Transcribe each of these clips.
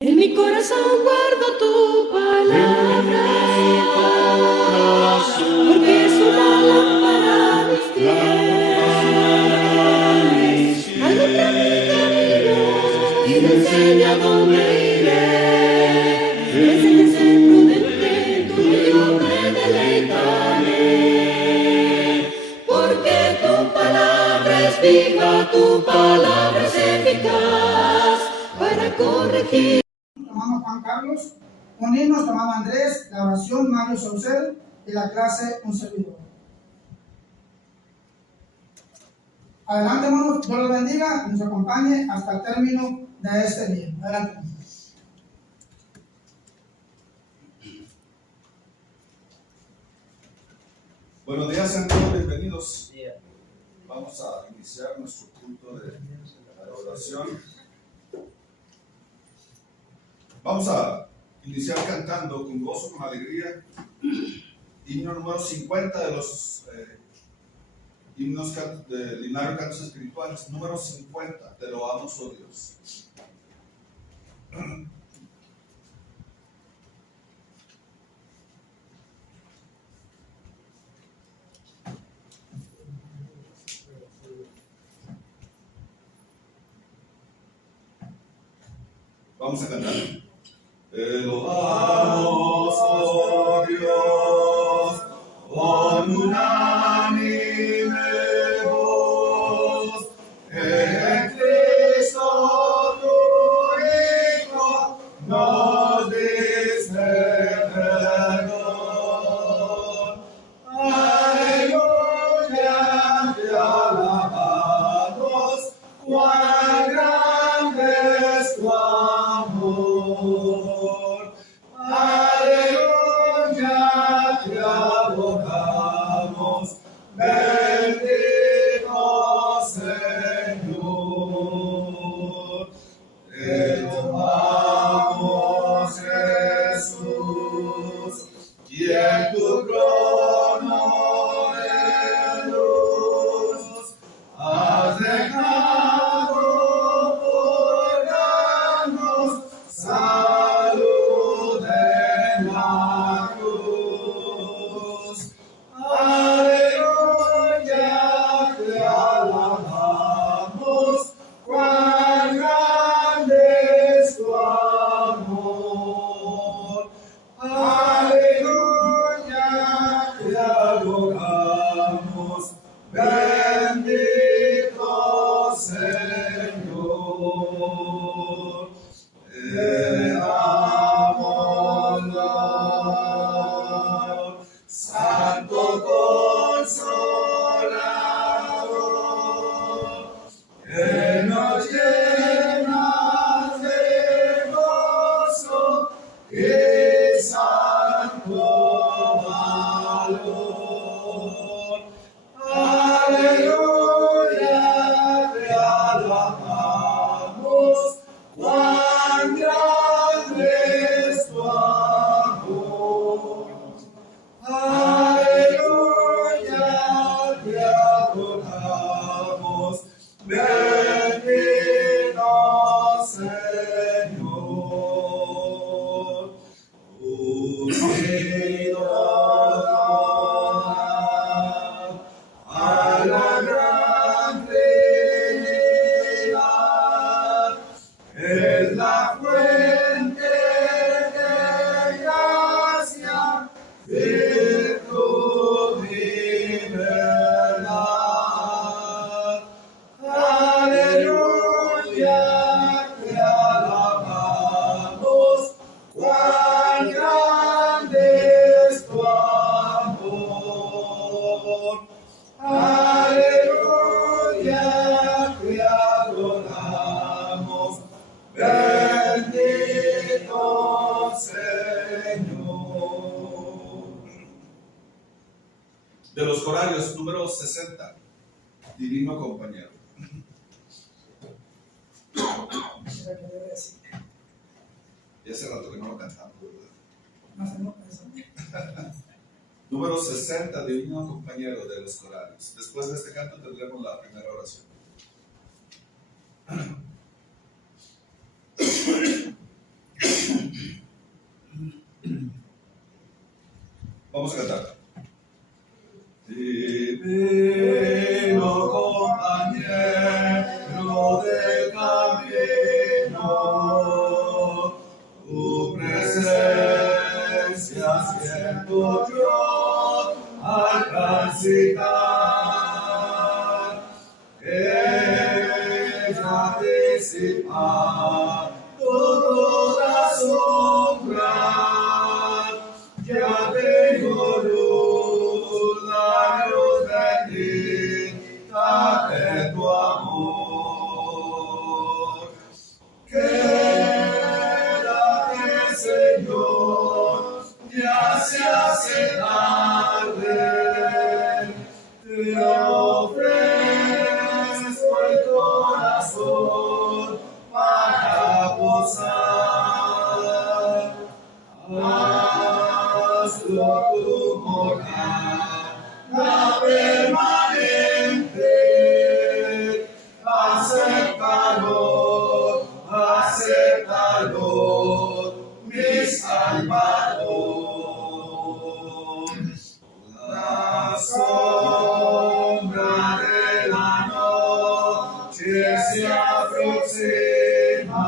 En mi corazón guardo tu palabra, porque es una lámpara a mis pies, alumbra mi camino y me enseña dónde iré. Me enseña a ser prudente, tú y yo me deleitaré, porque tu palabra es viva, tu palabra es eficaz para corregir. Hermano Juan Carlos, un himno tomado Andrés, la oración Mario Saucel y la clase un servidor. Adelante, hermanos, Dios los bendiga y nos acompañe hasta el término de este día. Adelante. Buenos días, sean todos bienvenidos. Vamos a iniciar nuestro culto de adoración. Vamos a iniciar cantando con gozo, con alegría, himno número 50 de los himnos de Linario Cantos Espirituales, número 50, te lo amo, oh Dios. Vamos a cantar. Te lo amo, oh Dios, con unánime voz, en Cristo tu Hijo nos diste perdón. Aleluya, te alabamos, cuán grande es tu amor. Aleluya, te adoramos, bendito Señor. Te amamos, Jesús, y en tu trono de luz has dejado por darnos salud en la cruz. Aleluya, te alabamos, cuán grande es tu amor. Aleluya, te adoramos, bendito Señor. Te amo, Lord, Santo Consolador, que nos llenas de gozo y santo valor. Aleluya, te alabamos, cuán grande es tu amor. Aleluya, te adoramos, bendito Señor. Unido a la gran Trinidad, es la fuente de gracia, virtud y verdad. Aleluya, te alabamos, cuán grande es tu amor. Aleluya, te adoramos, bendito Señor. De los corarios, número 60, Divino Compañero. Y hace rato que no lo cantamos, ¿verdad? Número 60, Divino Compañero, de los corarios. Después de este canto tendremos la primera oración. Vamos a cantar. Divino compañero del camino, tu presencia siento yo al transitar. Ella disipa toda sombra, ya tengo luz, la luz bendita de tu amor. Quédate, Señor, ya se hace tarde, te ofrezco el corazón para gozar. Hazlo tu morada permanente, acéptalo, mi Salvador. La sombra de la noche se aproxima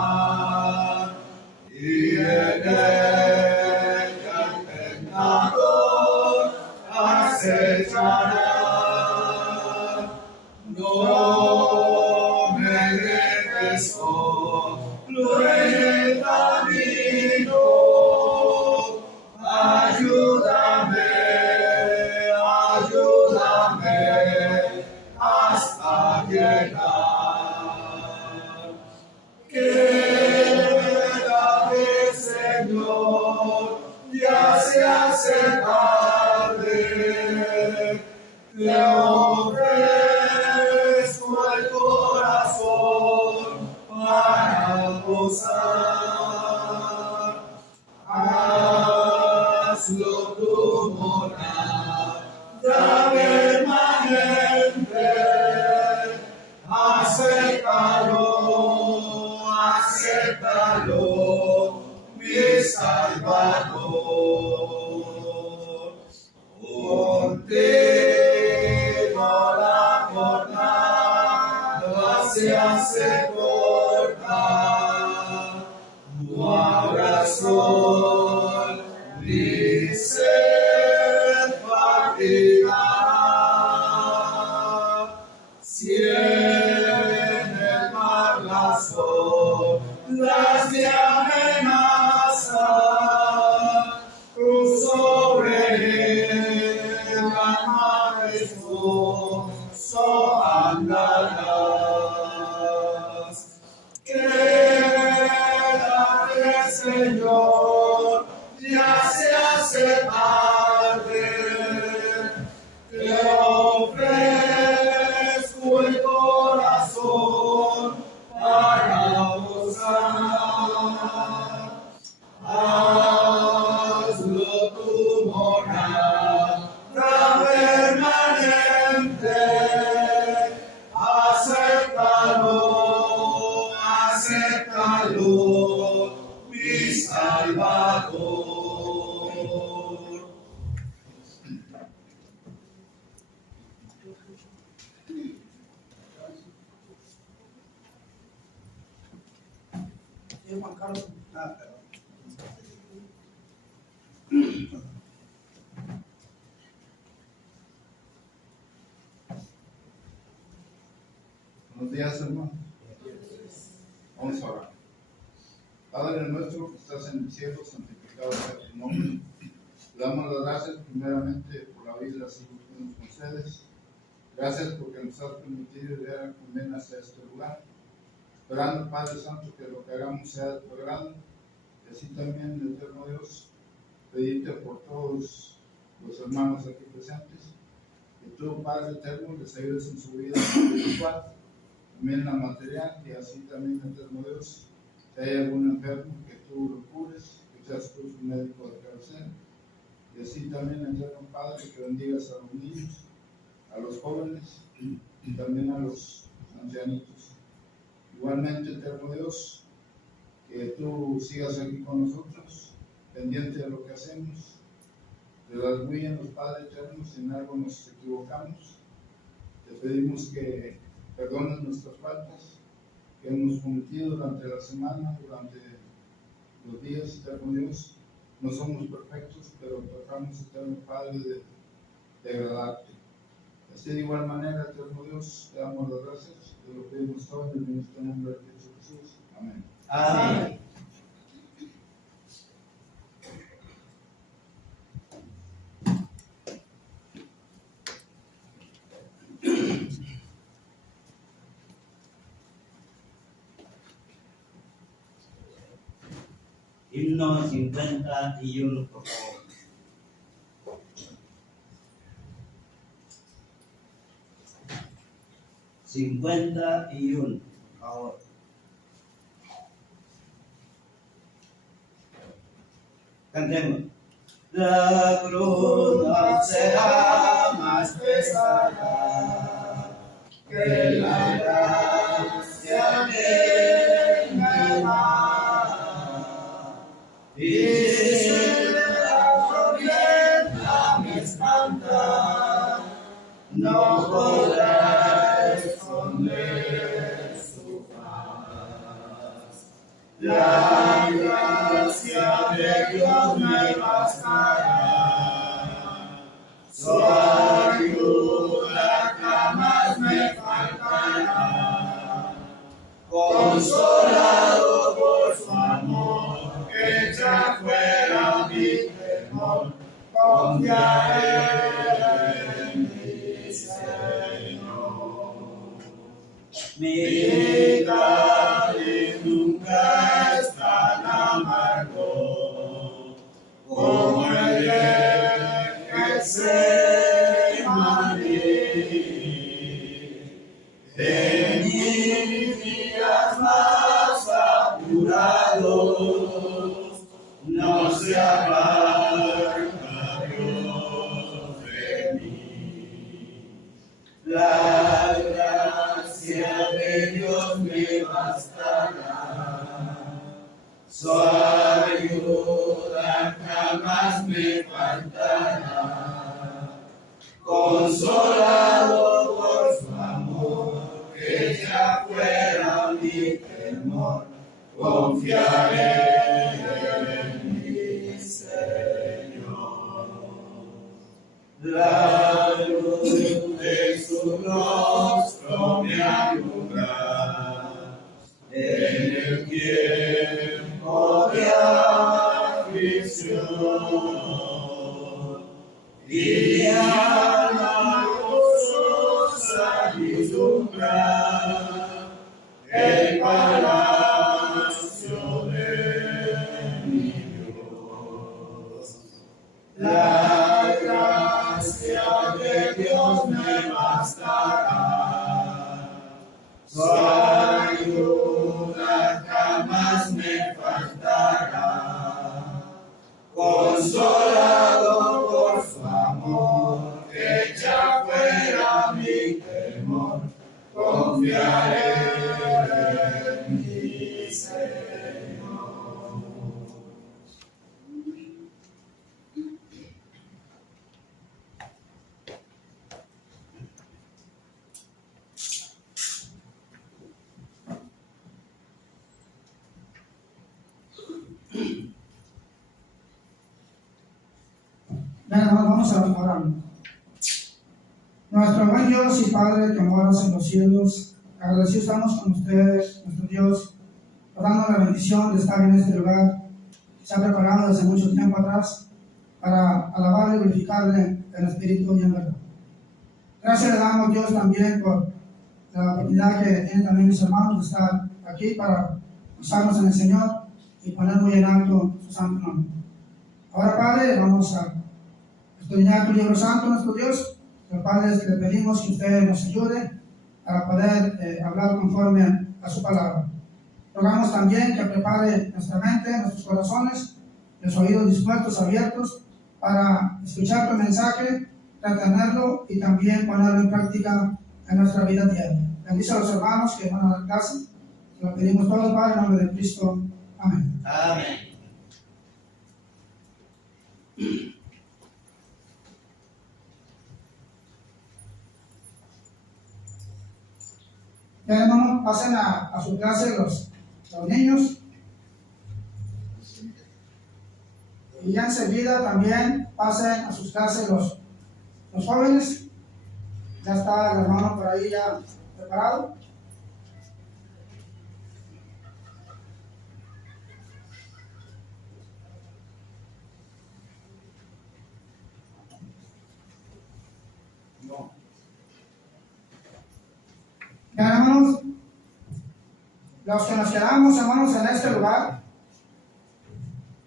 y en ella el tentador acechará. No me dejes solo en el camino, ayúdame hasta llegar. Quédate, Señor, ya se hace tarde, te ofrezco el corazón para gozar. Hazlo tu morada permanente, acéptalo, mi Salvador. Contigo la jornada se hace corta, no habrá sol ni sed fatigará. Si en el mar las olas me amenazan, sobre el majestuoso andarás. Quédate, Señor, ya se hace tarde, te ofrezco el corazón para gozar. Hazlo tu morada permanente, acéptalo, mi Salvador. Juan Carlos. Buenos días, hermano. Vamos a orar. Padre nuestro que estás en el cielo, santificado sea tu nombre. Te damos las gracias primeramente por la vida y la salud que nos concedes. Gracias porque nos has permitido llegar con bien hacia este lugar. Esperando, Padre Santo, que lo que hagamos sea de tu agrado. Y así también, eterno Dios, pedirte por todos los hermanos aquí presentes. Que tú, Padre eterno, les ayudes en su vida espiritual, también la material, y así también, eterno Dios, si hay algún enfermo, que tú lo cures, que seas tú su médico de cabecera. Y así también, eterno Padre, que bendigas a los niños, a los jóvenes y también a los ancianitos. Igualmente, eterno Dios, que tú sigas aquí con nosotros, pendiente de lo que hacemos. Redargúyenos, Padre eterno, si en algo nos equivocamos. Te pedimos que perdones nuestras faltas que hemos cometido durante la semana, durante los días, eterno Dios. No somos perfectos, pero tratamos, eterno Padre, de agradarte. Así de igual manera, eterno Dios, te damos las gracias, te lo pedimos todo en el bendito nombre de Cristo Jesús. Amén. Amén. Himno 51, por favor. Por favor. Cantemos. La cruz no será más pesada que la gracia que me da. Y si la tormenta me espanta, no podrá esconder su paz. La gracia de Dios me bastará, su ayuda jamás me faltará. Consolado por su amor, echa fuera mi temor, confiaré en mi Señor. Mi cáliz nunca es tan amargo como el de Getsemaní. En mis días más apurados no se aparta Dios de mí. La gracia de Dios me bastará, su ayuda jamás me faltará. Consolado por su amor, que ya fuera mi temor, confiaré en mi Señor. La luz de su rostro me alumbra en el tiempo de aflicción, y mi alma gozosa vislumbra el palacio de mi Dios. La gracia de Dios me bastará, su ayuda jamás me faltará. Consolado por su amor, echa fuera mi temor, confiaré en mi Señor. Bien, hermanos, vamos a orar. Nuestro buen Dios y Padre que moras en los cielos, agradecidos estamos con ustedes, nuestro Dios, dando la bendición de estar en este lugar. Se ha preparado desde mucho tiempo atrás para alabarle y glorificarle en espíritu y en verdad. Gracias le damos, Dios, también por la oportunidad que tienen también mis hermanos de estar aquí para usarnos en el Señor y poner muy en alto su santo nombre. Ahora, Padre, vamos a estudiar tu libro santo, nuestro Dios. Pero, Padre, le pedimos que usted nos ayude para poder hablar conforme a su palabra. Rogamos también que prepare nuestra mente, nuestros corazones, los oídos dispuestos, abiertos, para escuchar tu mensaje, retenerlo y también ponerlo en práctica en nuestra vida diaria. Bendice a los hermanos que van a la clase. Te lo pedimos todos, Padre, en nombre de Cristo. Amén. Amén. Que hermanos pasen a su clase los niños. Y ya enseguida también pasen a sus clases los jóvenes. Ya está el hermano por ahí ya preparado. No. Ya, hermanos, los que nos quedamos, hermanos, en este lugar,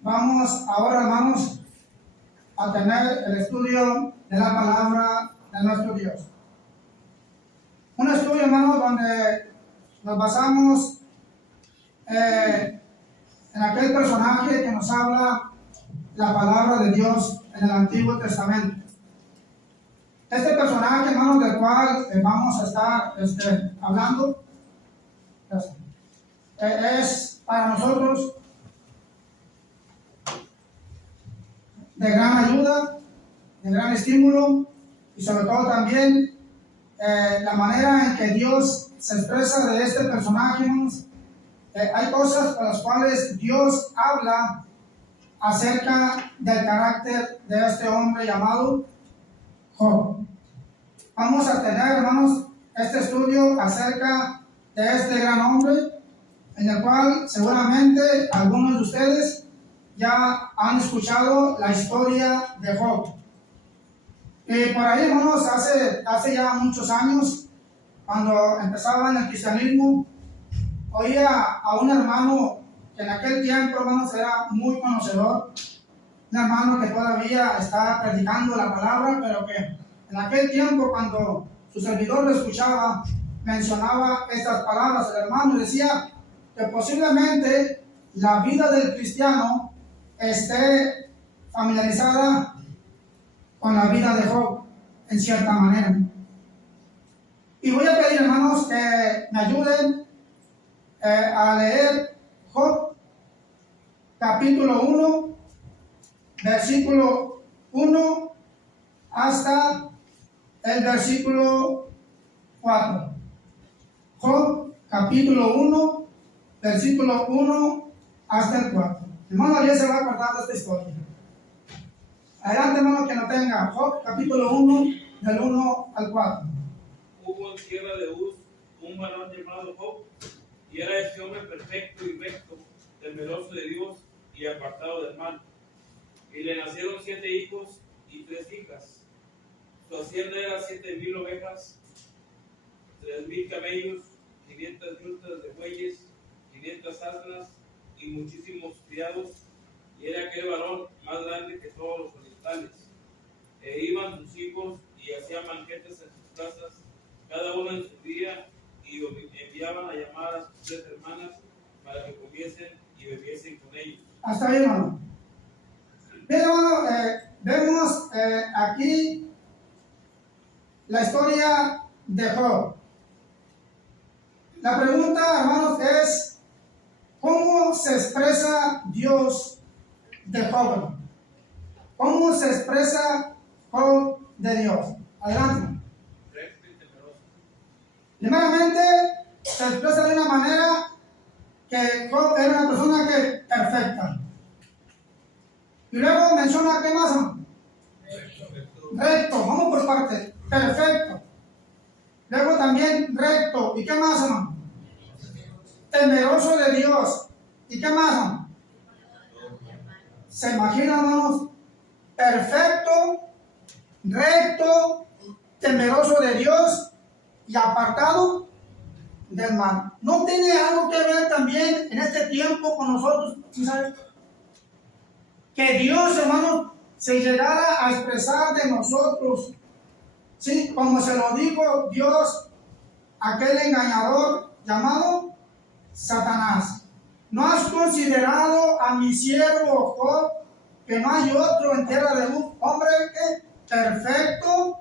vamos ahora, hermanos, a tener el estudio de la palabra de nuestro Dios. Un estudio, hermanos, donde nos basamos en aquel personaje que nos habla la palabra de Dios en el Antiguo Testamento. Este personaje, hermanos, del cual vamos a estar hablando, es para nosotros de gran ayuda, de gran estímulo y sobre todo también la manera en que Dios se expresa de este personaje, hermanos. Hay cosas por las cuales Dios habla acerca del carácter de este hombre llamado Job. Vamos a tener, hermanos, este estudio acerca de este gran hombre, en el cual seguramente algunos de ustedes ya han escuchado la historia de Job. Y por ahí, hermanos, hace ya muchos años, cuando empezaba en el cristianismo, oía a un hermano que en aquel tiempo, hermanos, era muy conocedor, un hermano que todavía está predicando la palabra, pero que en aquel tiempo, cuando su servidor lo escuchaba, mencionaba estas palabras. El hermano decía que posiblemente la vida del cristiano esté familiarizada con la vida de Job, en cierta manera. Y voy a pedir, hermanos, que me ayuden a leer Job, capítulo 1, versículo 1 hasta el versículo 4. Job, capítulo 1, versículo 1 hasta el 4. Hermano Ariel se va a acordar de esta historia. Adelante, hermano, que no tenga. Job, capítulo 1, del 1 al 4. Hubo en tierra de Uz un varón llamado Job, y era este hombre perfecto y recto, temeroso de Dios y apartado del mal. Y le nacieron 7 hijos y 3 hijas. Su hacienda era 7,000 ovejas, 3,000 camellos, 500 yuntas de bueyes, 500 asnas y muchísimos criados. Y era aquel varón más grande que todos los orientales. E iban sus hijos y hacían banquetes en sus plazas, cada uno en su día, y enviaban a llamar a sus 3 hermanas para que comiesen y bebiesen con ellos. Hasta ahí, hermano. Bien, hermano, vemos aquí la historia de Job. La pregunta, hermanos, es: ¿cómo se expresa Dios de Job? ¿Cómo se expresa Job de Dios? Adelante. Recto y temeroso. Primeramente, se expresa de una manera que Job era una persona perfecta. Y luego menciona, ¿qué más? Recto, vamos por partes. Perfecto. Luego también recto. ¿Y qué más, hermano? Temeroso de Dios. ¿Y qué más, hermano? ¿Se imaginan, hermanos? Perfecto, recto, temeroso de Dios y apartado del mal. ¿No tiene algo que ver también en este tiempo con nosotros? ¿Sí saben? Que Dios, hermanos, se llegara a expresar de nosotros, ¿sí? Como se lo dijo Dios a aquel engañador llamado Satanás. ¿No has considerado a mi siervo Job, que no hay otro en tierra de Uz, hombre que perfecto,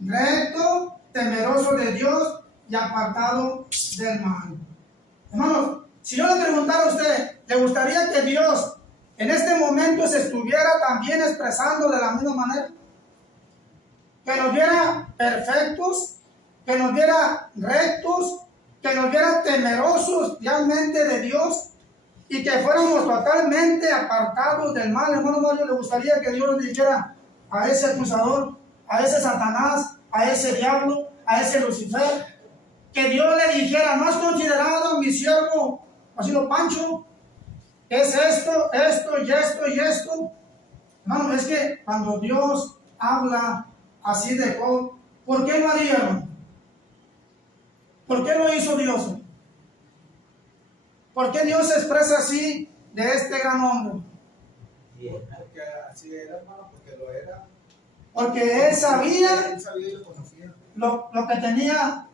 recto, temeroso de Dios y apartado del mal? Hermanos, si yo le preguntara a usted, ¿le gustaría que Dios en este momento se estuviera también expresando de la misma manera? Que nos viera perfectos, que nos viera rectos, que nos vieran temerosos realmente de Dios y que fuéramos totalmente apartados del mal. Hermano Mario, ¿le gustaría que Dios le dijera a ese acusador, a ese Satanás, a ese diablo, a ese Lucifer, que Dios le dijera: ¿no has considerado a mi siervo, así lo Pancho? Es esto, esto y esto y esto. Hermano, es que cuando Dios habla así de Job, ¿por qué lo haría, hermano? ¿Por qué lo hizo Dios? ¿Por qué Dios se expresa así de este gran hombre? Porque así era, hermano, porque lo era. Porque él sabía Él sabía y lo conocía. lo que tenía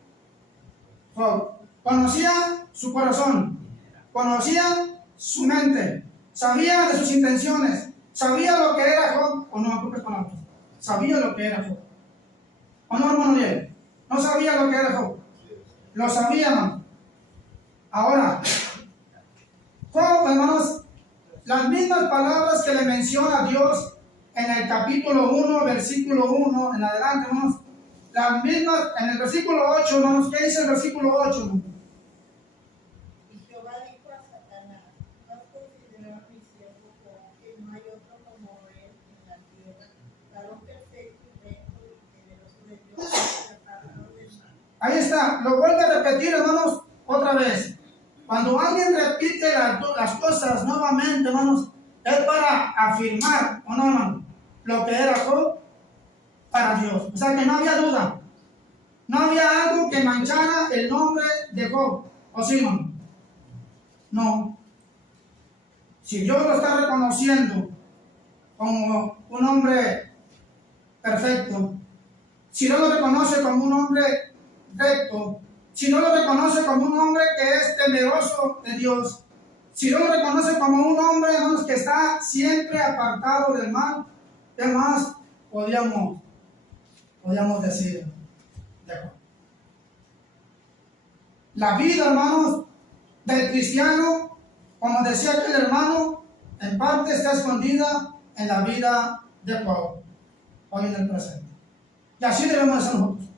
Job. Conocía su corazón, conocía su mente, sabía de sus intenciones, sabía lo que era Job. O no, pocas palabras, sabía lo que era Job. ¿O no, hermano Diego? No sabía lo que era Job. Lo sabía, hermano. Ahora, Job, hermanos, las mismas palabras que le menciona Dios en el capítulo 1, versículo 1, en adelante, hermanos, las mismas, en el versículo 8, hermanos, ¿qué dice el versículo 8, hermanos? Y Jehová dijo a Satanás: ¿no has considerado a mi siervo Job, que no hay otro como él en la tierra, varón perfecto y recto y temeroso de Dios, y apartado del mal? Ahí está, lo vuelve a repetir, hermanos, otra vez. Cuando alguien repite las cosas nuevamente, hermanos, es para afirmar, ¿o no, hermano?, lo que era Job para Dios. O sea, que no había duda. No había algo que manchara el nombre de Job. ¿O sí, hermano? No. Si Dios lo está reconociendo como un hombre perfecto, si no lo reconoce como un hombre recto, si no lo reconoce como un hombre que es temeroso de Dios, si no lo reconoce como un hombre, hermanos, que está siempre apartado del mal, ¿qué más podríamos decir de Job? La vida, hermanos, del cristiano, como decía aquel hermano, en parte está escondida en la vida de Job, hoy en el presente. Y así debemos ser nosotros.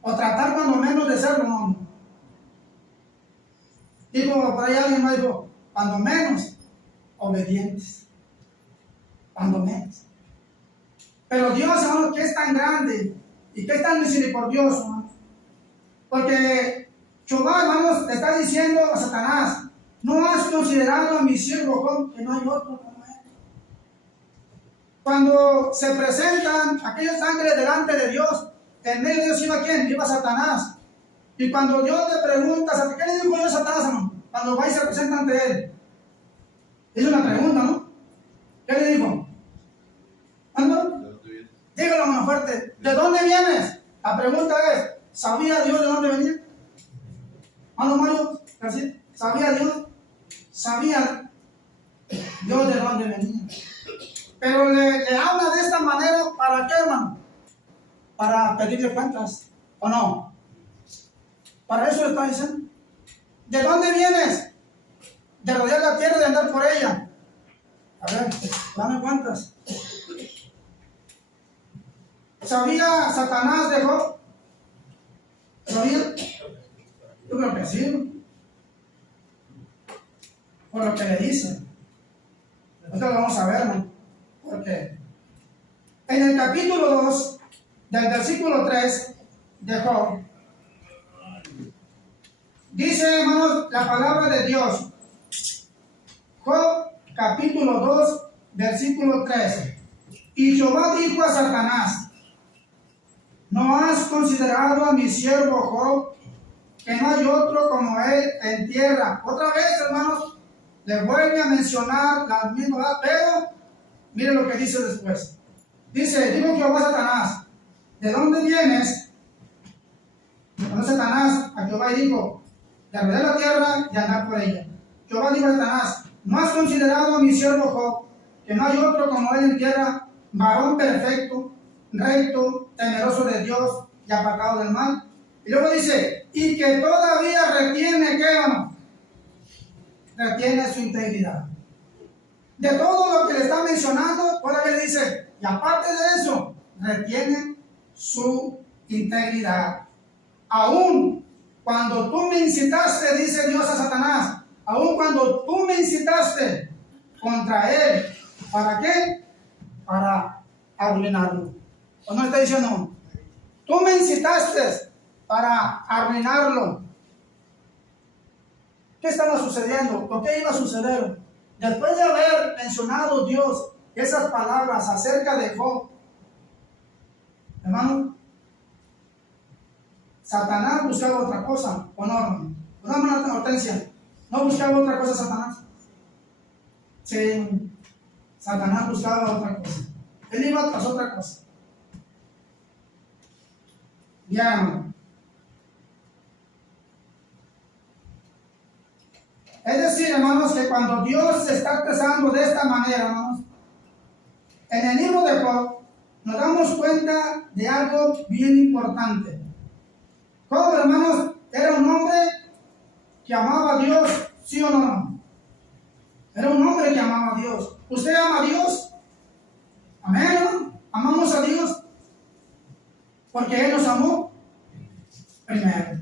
O tratar cuando menos de serlo, no. Digo, por ahí alguien me dijo, cuando menos, obedientes. Cuando menos. Pero Dios, hermano, que es tan grande y que es tan misericordioso, hermano, porque Jehová, hermanos, le está diciendo a Satanás: ¿no has considerado a mi siervo Job, que no hay otro como él? Cuando se presentan aquellos ángeles delante de Dios, en medio de Dios iba ¿quién? Iba Satanás. Y cuando Dios le pregunta, ¿qué le dijo Dios a Satanás, hermano? Cuando va y se presenta ante él. Es una pregunta, ¿no? ¿Qué le dijo? Dígalo, hermano, fuerte. ¿De dónde vienes? La pregunta es: ¿sabía Dios de dónde venía? Hermano Mario, ¿así? ¿Sabía Dios? ¿Sabía Dios de dónde venía? Pero le habla de esta manera, ¿para qué, hermano? Para pedirle cuentas, ¿o no? Para eso le está diciendo. ¿De dónde vienes? De rodear la tierra, de andar por ella. A ver, dame cuentas. ¿Sabía Satanás de Job? ¿Sabía? Yo creo que sí. Por lo que le dice. Esto lo vamos a ver, ¿no? Porque en el capítulo 2, del versículo 3 de Job, dice, hermanos, la palabra de Dios. Job, capítulo 2, versículo 3. Y Jehová dijo a Satanás: ¿no has considerado a mi siervo Job, que no hay otro como él en tierra? Otra vez, hermanos, le vuelve a mencionar las mismas, pero mire lo que dice después. Dice: dijo Jehová a Satanás: ¿de dónde vienes? Cuando Satanás a Jehová y dijo: de rodear la tierra y andar por ella. Jehová dijo a Satanás: ¿no has considerado a mi siervo Job, que no hay otro como él en tierra, varón perfecto, recto, temeroso de Dios y apartado del mal? Y luego dice: y que todavía retiene, ¿qué, hermano? Retiene su integridad. De todo lo que le está mencionando, todavía le dice: y aparte de eso, retiene su integridad. Aún cuando tú me incitaste, dice Dios a Satanás, aun cuando tú me incitaste contra él, ¿para qué? Para arruinarlo. ¿O no está diciendo? Tú me incitaste para arruinarlo. ¿Qué estaba sucediendo? ¿Por qué iba a suceder? Después de haber mencionado Dios esas palabras acerca de Job, hermano, Satanás buscaba otra cosa, ¿o no, hermano? ¿O no, hermana Hortensia? ¿No buscaba otra cosa Satanás? Sí, Satanás buscaba otra cosa. Él iba tras otra cosa. Ya, hermano. Es decir, hermanos, que cuando Dios se está expresando de esta manera, hermanos, en el libro de Job nos damos cuenta de algo bien importante. Job, hermanos, era un hombre que amaba a Dios, ¿sí o no? Era un hombre que amaba a Dios. ¿Usted ama a Dios? Amén, hermano. ¿Amamos a Dios? Porque Él nos amó primero.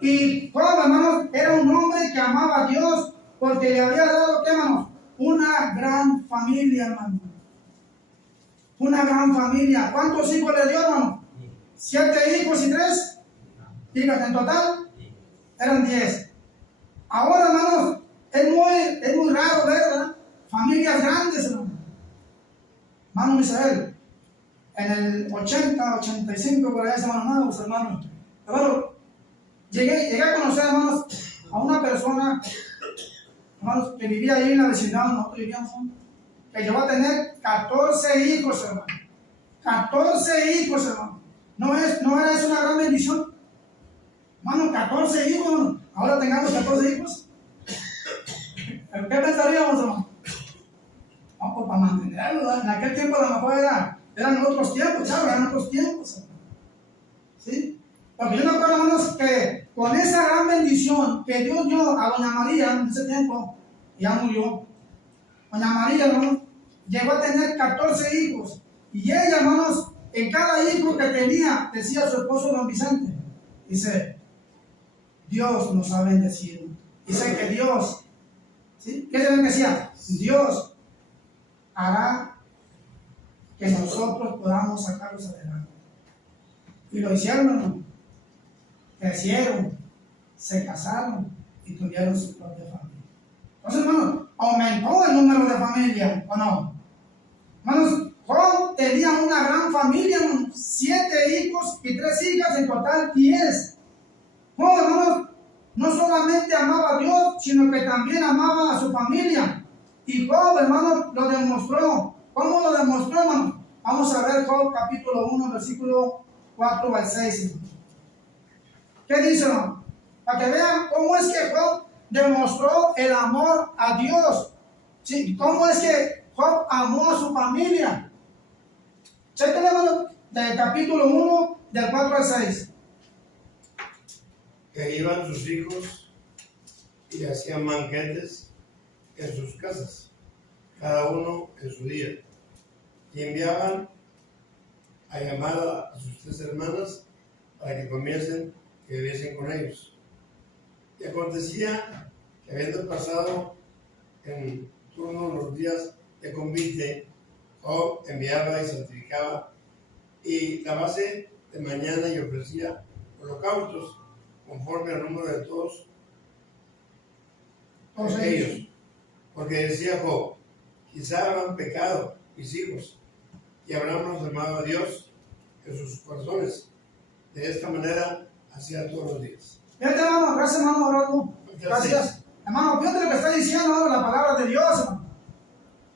Y Job, hermanos, era un hombre que amaba a Dios porque le había dado, ¿qué, hermanos? Una gran familia, hermano. Una gran familia. ¿Cuántos hijos le dio, hermano? 7 hijos y 3. Dígate, en total eran 10. Ahora, hermanos, es muy raro ver, ¿verdad? Familias grandes, hermano. Hermano Misael, en el 80, 85, por allá se hermanos, hermanos. Hermano, llegué a conocer, hermanos, a una persona, hermanos, que vivía ahí en la vecindad, nosotros vivíamos, que llegó a tener 14 hijos, hermano. 14 hijos, hermano. ¿No era eso una gran bendición? Hermano, 14 hijos, hermano. Ahora tengamos 14 hijos. ¿Pero qué pensaríamos, hermano? Vamos, pues para mantenerlo, ¿verdad? En aquel tiempo a lo mejor eran otros tiempos, ¿sabes? Eran otros tiempos, hermano. ¿Sí? Porque yo me acuerdo, hermanos, que con esa gran bendición que Dios dio a doña María en ese tiempo, ya murió. Doña María, hermano, llegó a tener 14 hijos. Y ella, hermanos, en cada hijo que tenía, decía su esposo don Vicente, dice, Dios nos ha bendecido. Dice que Dios, ¿sí? ¿Qué se decía? Dios hará que nosotros podamos sacarlos adelante. Y lo hicieron, hermano. Crecieron, se casaron y tuvieron su propia familia. Entonces, hermano, aumentó el número de familias, ¿o no? Hermanos, Job tenía una gran familia, hermanos, 7 hijos y 3 hijas, en total 10. Job, hermanos, no solamente amaba a Dios, sino que también amaba a su familia. Y Job, hermanos, lo demostró. ¿Cómo lo demostró, hermanos? Vamos a ver Job capítulo 1, versículo 4 al 6, hermanos. ¿Qué dice, hermano? Para que vean cómo es que Job demostró el amor a Dios. ¿Sí? ¿Cómo es que Job amó a su familia? Chequen, hermano, del capítulo 1, del 4 al 6. Que iban sus hijos y hacían banquetes en sus casas, cada uno en su día, y enviaban a llamar a sus 3 hermanas para que comiesen, que viviesen con ellos. Y acontecía que, habiendo pasado en turno los días de convite, Job enviaba y santificaba y la base de mañana y ofrecía holocaustos conforme al número de todos ellos. Porque decía Job, quizá habrán pecado mis hijos y habrán amado a Dios en sus corazones. De esta manera hacía todos los días. Fíjate, hermano, gracias, hermano Orlando. Gracias. Hermano, fíjate lo que está diciendo, hermano, la palabra de Dios, hermano.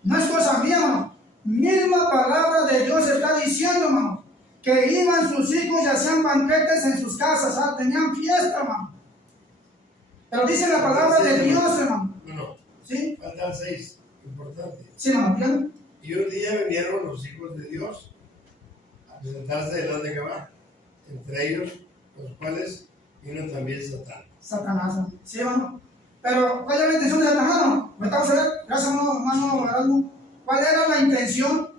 No es cosa mía, hermano. Misma palabra de Dios está diciendo, hermano, que iban sus hijos y hacían banquetes en sus casas, ¿sabes? Tenían fiesta, hermano. Pero dice la palabra de Dios, hermano. No, ¿Sí? faltan 6, importante. Sí, hermano, ¿bien? Y un día vinieron los hijos de Dios a presentarse delante de Jehová, entre ellos los cuales vino también Satán. Satanás, ¿no? Sí, hermano. Pero, ¿cuál era la intención de Satanás, hermano? Ahorita vamos a ver, gracias, hermano Erasmo. ¿Cuál era la intención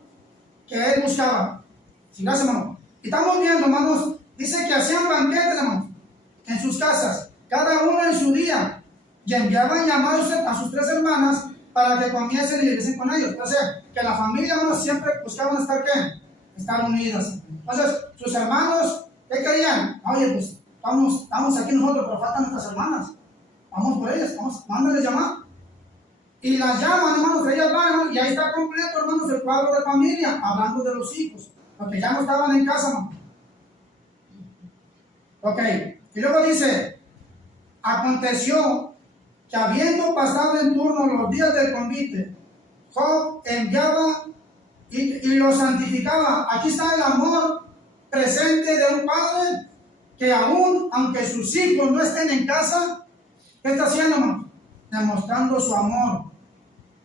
que él buscaba? Sí, gracias, hermano. Y estamos viendo, hermanos, Dice que hacían banquetes, hermanos, en sus casas, cada uno en su día, y enviaban llamados a sus 3 hermanas para que comiesen y viviesen con ellos. O sea, que la familia, hermanos, siempre buscaban estar, ¿qué? Estar unidas. Entonces, sus hermanos, ¿qué querían? Oye, pues, estamos aquí nosotros, pero faltan nuestras hermanas. Vamos por ellas, mándales llamar. Y las llaman, hermanos, ellas van, hermanos, y ahí está completo, hermanos, el cuadro de familia, hablando de los hijos, porque ya no estaban en casa, hermanos. Ok, y luego dice, aconteció que habiendo pasado en turno los días del convite, Job enviaba y lo santificaba. Aquí está el amor presente de un padre que aún, aunque sus hijos no estén en casa, ¿qué está haciendo, hermano? Demostrando su amor.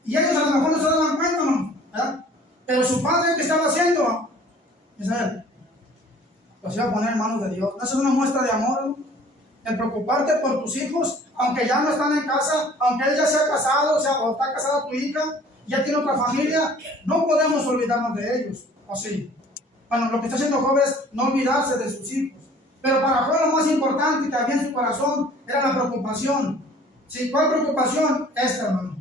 Y ellos a lo mejor no se dan cuenta, hermano, ¿verdad? Pero su padre, ¿qué estaba haciendo? Israel, los iba a poner en manos de Dios. ¿No es una muestra de amor, hermano? El preocuparte por tus hijos, aunque ya no están en casa, aunque él ya se ha casado, o está casada tu hija, ya tiene otra familia, no podemos olvidarnos de ellos, ¿o sí? Bueno, lo que está haciendo Job es no olvidarse de sus hijos. Pero para Job lo más importante que había en su corazón era la preocupación. ¿Sí? ¿Cuál preocupación? Esta, hermano.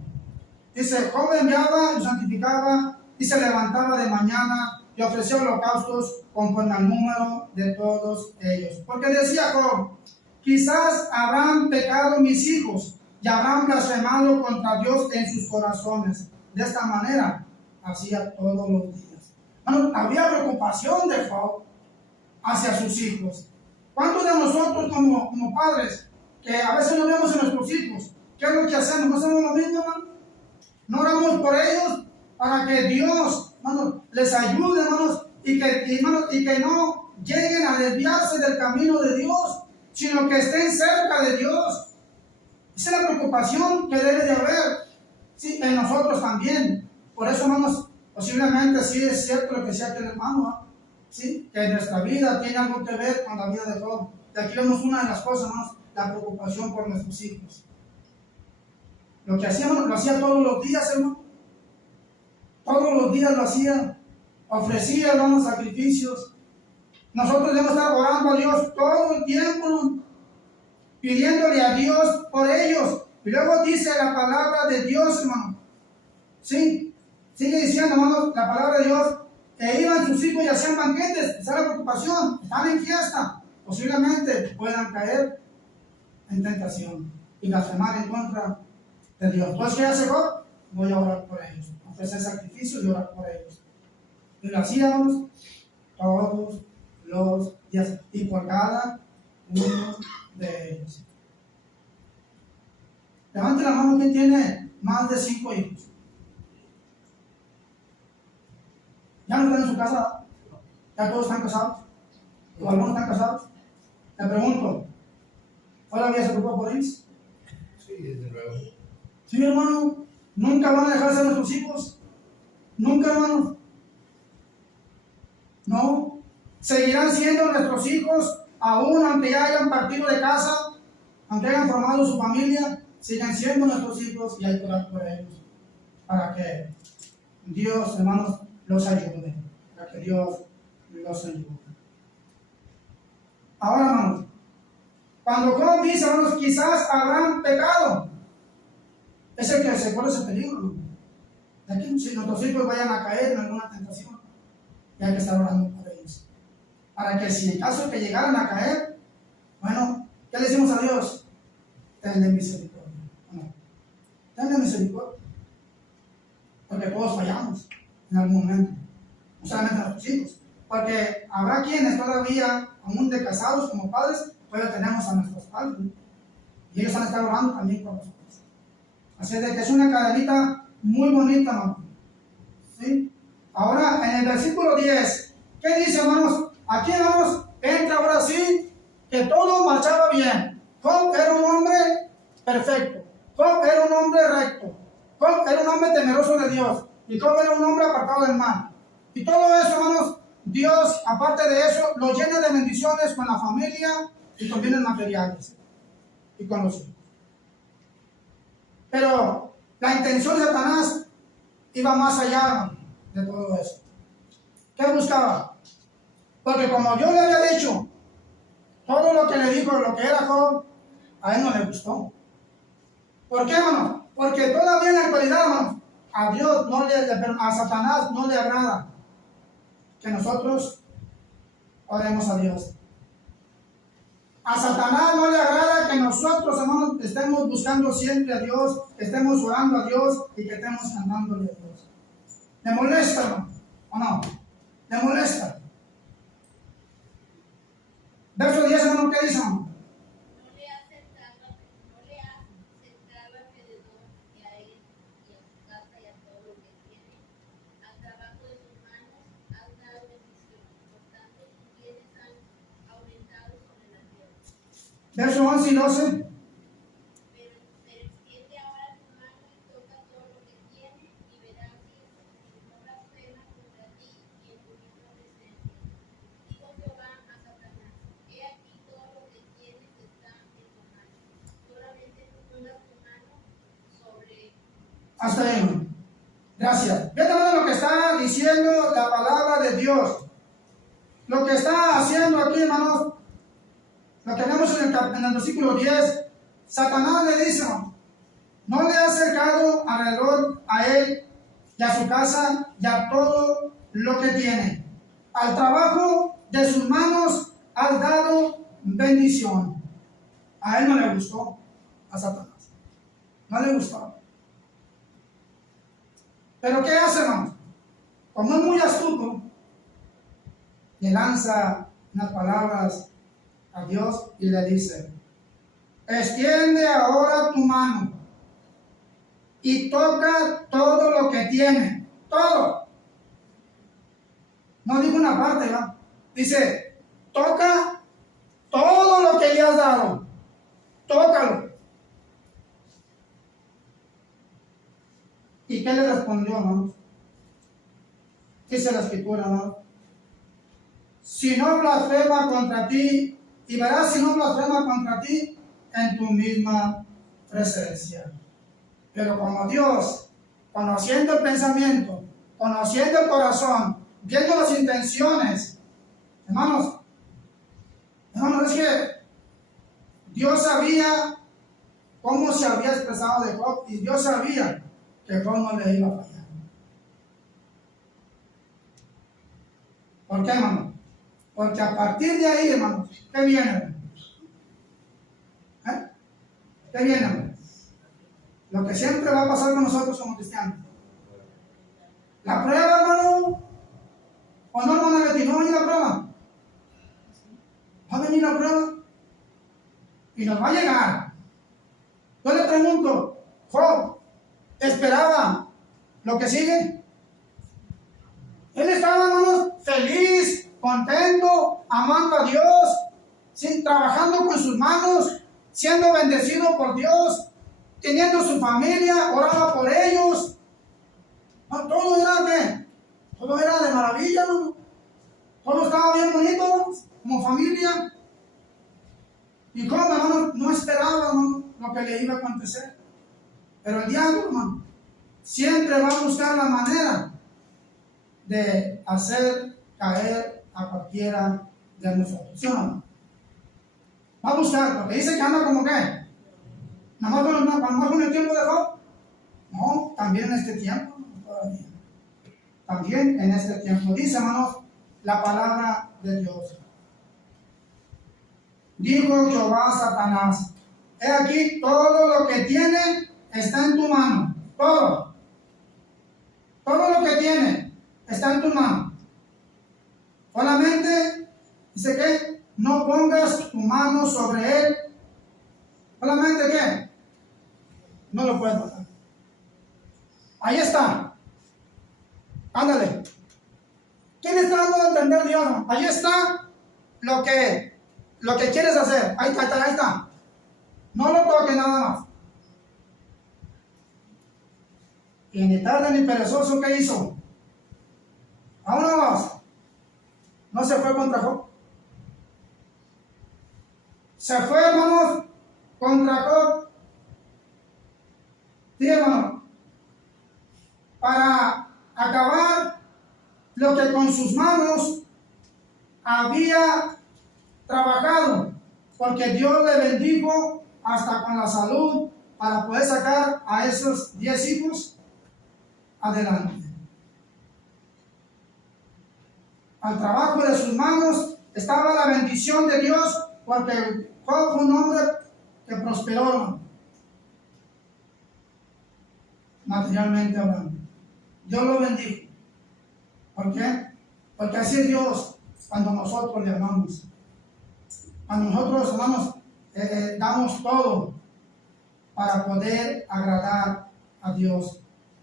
Dice, Job enviaba y santificaba y se levantaba de mañana y ofrecía holocaustos conforme al número de todos ellos. Porque decía Job, quizás habrán pecado mis hijos y habrán blasfemado contra Dios en sus corazones. De esta manera hacía todos los días. Bueno, había preocupación de Job hacia sus hijos. ¿Cuántos de nosotros como padres, que a veces no vemos en nuestros hijos, qué es lo que hacemos? ¿No hacemos lo mismo, hermano? ¿No oramos por ellos para que Dios, hermano, les ayude, hermanos, y que no lleguen a desviarse del camino de Dios, sino que estén cerca de Dios? Esa es la preocupación que debe de haber, sí, en nosotros también. Por eso, hermanos, posiblemente sí es cierto lo que decía aquel hermano, ¿no? Sí, que nuestra vida tiene algo que ver con la vida de Job. Y aquí vemos una de las cosas, hermanos, la preocupación por nuestros hijos. Lo que hacíamos, lo hacía todos los días, hermano. Todos los días lo hacía. Ofrecía, hermanos, sacrificios. Nosotros debemos estar orando a Dios todo el tiempo, ¿no? Pidiéndole a Dios por ellos. Y luego dice la palabra de Dios, hermano. Sí, sigue diciendo, hermano, la palabra de Dios, que iban sus hijos y hacían banquetes. Esa es la preocupación. Están en fiesta. Posiblemente puedan caer en tentación y blasfemar en contra de Dios. Entonces, ¿qué hace Job? Voy a orar por ellos. Ofrecer sacrificios y orar por ellos. Y lo hacíamos todos los días y por cada uno de ellos. Levante la mano quien tiene más de 5 hijos. ¿Ya no están en su casa? ¿Ya todos están casados? ¿O algunos están casados? Le pregunto, ¿todavía se preocupa por ellos? Sí, desde luego. Sí, hermano. ¿Nunca van a dejar de ser nuestros hijos? ¿Nunca, hermano? No. Seguirán siendo nuestros hijos, aún aunque ya hayan partido de casa, aunque hayan formado su familia, siguen siendo nuestros hijos y hay que orar por ellos. Para que Dios, hermanos, los ayude. Para que Dios los ayude. Ahora, hermanos, cuando Job dice, hermanos, quizás habrán pecado, es el que se corre ese peligro. De que si nuestros hijos vayan a caer en alguna tentación, y hay que estar orando por ellos. Para que si en caso de que llegaran a caer, bueno, ¿qué le decimos a Dios? Tenle misericordia. No. Tenle misericordia. Porque todos fallamos en algún momento. No solamente a nuestros hijos. Porque habrá quienes todavía, aún de casados como padres, todavía tenemos a nuestros padres, ¿no? Y ellos van a estar orando también por nosotros. Así de que es una cadenita muy bonita, hermano. ¿Sí? Ahora, en el versículo 10, ¿qué dice, hermanos? Aquí, hermanos, entra ahora sí que todo marchaba bien. Job era un hombre perfecto. Job era un hombre recto. Job era un hombre temeroso de Dios. Y Job era un hombre apartado del mal. Y todo eso, hermanos, Dios, aparte de eso, lo llena de bendiciones con la familia y con bienes materiales. Y con los hijos. Pero la intención de Satanás iba más allá de todo eso. ¿Qué buscaba? Porque como yo le había dicho todo lo que le dijo, lo que era Job, a él no le gustó. ¿Por qué, hermano? Porque todavía en la actualidad, hermano, a Dios no le, a Satanás no le agrada que nosotros oremos a Dios. A Satanás no le agrada que nosotros, hermanos, estemos buscando siempre a Dios, que estemos orando a Dios y que estemos cantándole a Dios. ¿Le molesta, hermano? ¿O no? ¿Le molesta? Verso 10, hermano, ¿qué dice, hermano? No le hace centrarlo alrededor y a él y a su casa y a todo lo que tiene. Al trabajo de sus manos has dado bendición. Por tanto, sus bienes han aumentado sobre la tierra. Verso 11 y 12. Pero extiende ahora tu mano y toca todo lo que tiene y verás si no blasfema contra ti y en tu misma presencia. Dijo Jehová a Satanás: He aquí todo lo que tienes está en tu mano. Solamente tú pongas tu mano sobre. Hasta ahí, hermano. Gracias. Vean, hermano, lo que está diciendo la palabra de Dios. Lo que está haciendo aquí, hermanos, lo que vemos en el versículo 10, Satanás le dice, no le ha acercado alrededor a él y a su casa y a todo lo que tiene. Al trabajo de sus manos has dado bendición. A él no le gustó, a Satanás. No le gustó. Pero ¿qué hace, hermano? Como es muy astuto, le lanza unas palabras a Dios y le dice: extiende ahora tu mano y toca todo lo que tiene, todo. No digo una parte, ¿no? Dice, toca todo lo que le has dado, tócalo. ¿Y qué le respondió, hermanos? Dice la escritura, ¿no? Si no blasfema contra ti, y verás si no blasfema contra ti en tu misma presencia. Pero como Dios, conociendo el pensamiento, conociendo el corazón, viendo las intenciones, hermanos, es que Dios sabía cómo se había expresado de Job y Dios sabía que Job no le iba a fallar. ¿Por qué, hermano? Porque a partir de ahí, hermano, ¿qué viene? ¿Qué viene, hermano? Lo que siempre va a pasar con nosotros como cristianos. La prueba, hermano. ¿O no, hermano Betty? ¿No va a venir la prueba? Va a venir la prueba. Y nos va a llegar. Yo le pregunto, Job, ¿esperaba lo que sigue? Él estaba, hermano, feliz, contento, amando a Dios, ¿sí? Trabajando con sus manos, siendo bendecido por Dios, teniendo su familia, oraba por ellos. No, todo era ¿qué? Todo era de maravilla, ¿no? Todo estaba bien bonito, como familia. Y como, hermano, no esperaba, hermano, lo que le iba a acontecer. Pero el diablo, hermano, siempre va a buscar la manera de hacer caer a cualquiera de nosotros, ¿sí o no? Va a buscar, porque dice que anda como que, nada más con el tiempo de Job. No, también en este tiempo, todavía. También en este tiempo. Dice, hermanos, la palabra de Dios. Dijo Jehová a Satanás: he aquí todo lo que tiene está en tu mano. Todo. Todo lo que tiene está en tu mano. Solamente, dice que no pongas tu mano sobre él. Solamente que no lo puedes matar. Ahí está. Ándale. ¿Quién está dando a entender Dios? Ahí está lo que quieres hacer. Ahí está, ahí está. No lo toques nada más. Y ni tarde ni perezoso, ¿qué hizo? Vámonos. No se fue contra Job. Se fue, hermanos, contra Job. Sí, hermano. Para acabar lo que con sus manos había trabajado. porque Dios le bendijo hasta con la salud para poder sacar a esos 10 hijos adelante. Al trabajo de sus manos estaba la bendición de Dios, porque Job fue un hombre que prosperó materialmente hablando. Dios lo bendijo. ¿Por qué? Porque así es Dios cuando nosotros le amamos. Cuando nosotros, hermanos, damos todo para poder agradar a Dios,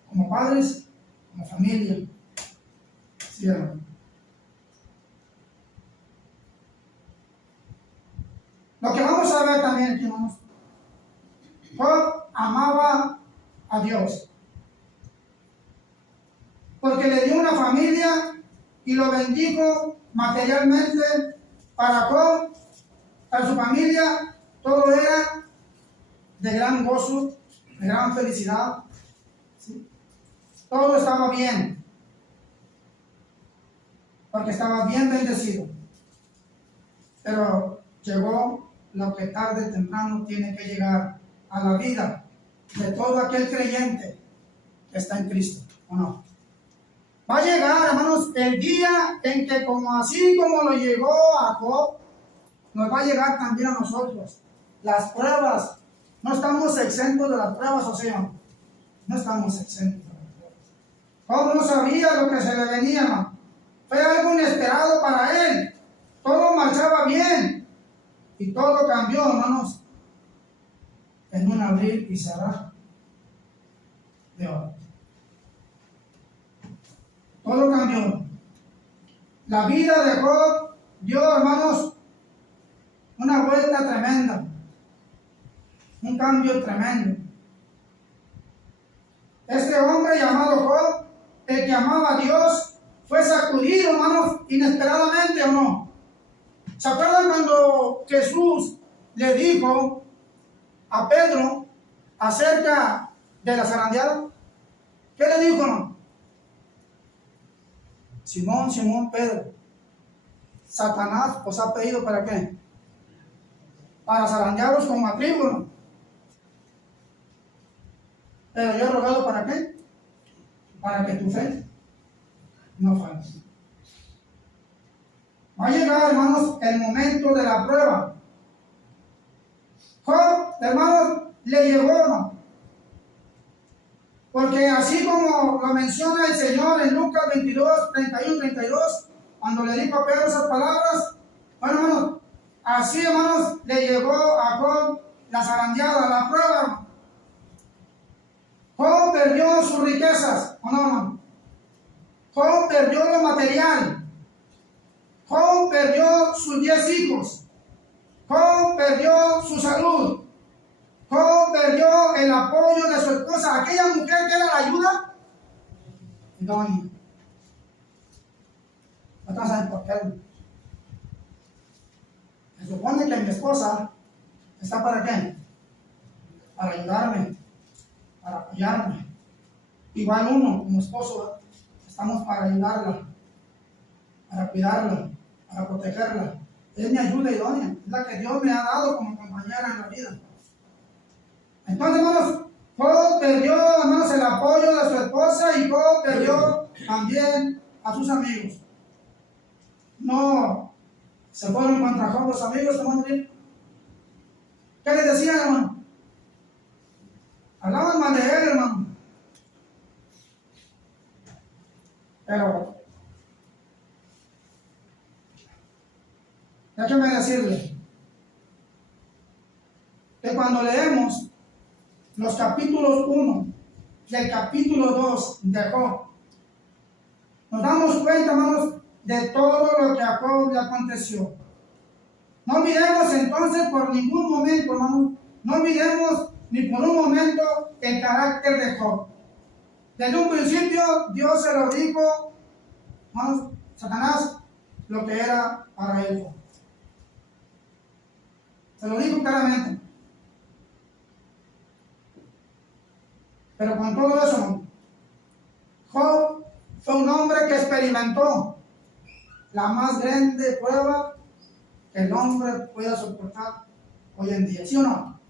como padres, como familia. Sí, hermano. Lo que vamos a ver también aquí, hermanos, Job amaba a Dios, porque le dio una familia y lo bendijo materialmente. Para Job, para su familia, todo era de gran gozo, de gran felicidad. ¿Sí? Todo estaba bien, porque estaba bien bendecido. Pero llegó lo que tarde o temprano tiene que llegar a la vida de todo aquel creyente que está en Cristo, ¿o no? Va a llegar, hermanos, el día en que, como así como lo llegó a Job, nos va a llegar también a nosotros. Las pruebas, no estamos exentos de las pruebas, o sea, no estamos exentos de las pruebas. Job no sabía lo que se le venía, hermano. Fue algo inesperado para él. Todo marchaba bien. Y todo cambió, hermanos, en un abrir y cerrar de ojos. Todo cambió. La vida de Job dio, hermanos, una vuelta tremenda. Un cambio tremendo. Este hombre llamado Job, el que amaba a Dios, fue sacudido, hermanos, inesperadamente, ¿o no? ¿Se acuerdan cuando Jesús le dijo a Pedro acerca de la zarandeada? ¿Qué le dijo, no? Simón, Simón, Pedro, Satanás os ha pedido ¿para qué? Para zarandearos como a trigo, ¿no? Pero yo he rogado ¿para qué? Para que tu fe no falte. Va a llegar, hermanos, el momento de la prueba. Job, hermanos, le llegó, ¿no? Porque así como lo menciona el Señor en Lucas 22, 31, 32, cuando le dijo a Pedro esas palabras, bueno, hermanos, así, hermanos, le llegó a Job la zarandeada, la prueba, hermano. Job perdió sus riquezas, ¿o no, hermano? Job perdió lo material. Job perdió sus 10 hijos. Job perdió su salud. Job perdió el apoyo de su esposa. Aquella mujer que era la ayuda idónea. ¿No saben por qué? Se supone que mi esposa está ¿para qué? Para ayudarme, para apoyarme. Igual uno, como esposo, estamos para ayudarla, para cuidarla, para protegerla. Es mi ayuda idónea, es la que Dios me ha dado como compañera en la vida. Entonces, hermanos, Job perdió, hermanos, el apoyo de su esposa y Job perdió también a sus amigos. No se fueron contra Job los amigos, hermano. ¿Qué les decían, hermano? Hablaban mal de él, hermano. Pero déjeme decirle que cuando leemos los capítulos 1 y el capítulo 2 de Job, nos damos cuenta, hermanos, de todo lo que a Job le aconteció. No olvidemos entonces por ningún momento, hermanos, no olvidemos ni por un momento el carácter de Job. Desde un principio Dios se lo dijo, hermanos, Satanás, lo que era para él Job. Se lo dijo claramente. Pero con todo eso, Job fue un hombre que experimentó la más grande prueba que el hombre pueda soportar hoy en día, ¿sí o no?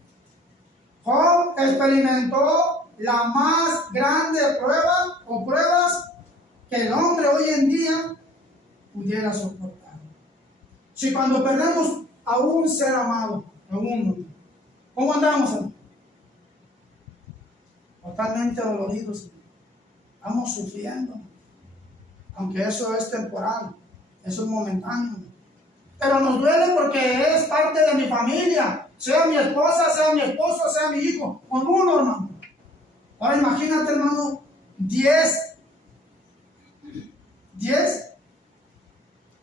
Job experimentó la más grande prueba o pruebas que el hombre hoy en día pudiera soportar. Si cuando perdemos a un ser amado, a uno, ¿cómo andamos? Totalmente doloridos, estamos sufriendo, aunque eso es temporal, eso es momentáneo, pero nos duele porque es parte de mi familia, sea mi esposa, sea mi esposo, sea mi hijo, con uno, hermano. Ahora imagínate, hermano, 10,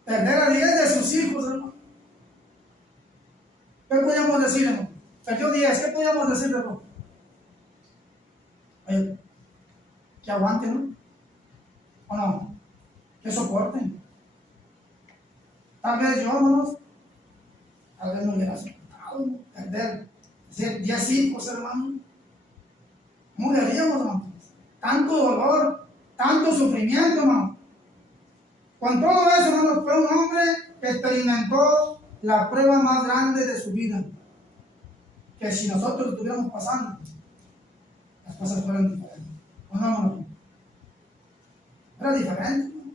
perder a 10 de sus hijos, hermano. ¿Qué podíamos decir, hermano? Perdió 10, ¿qué podíamos decir, hermano? Que aguanten, ¿no? ¿O no? Que soporten. Tal vez yo, hermanos, tal vez no hubiera soportado perder 10 hijos, hermano. ¿Cómo le haríamos, hermano? Tanto dolor, tanto sufrimiento, hermano. Con todo eso, hermano, fue un hombre que experimentó la prueba más grande de su vida. Que si nosotros lo estuviéramos pasando, las cosas fueran diferentes. ¿O no, hermano? Era diferente, ¿no?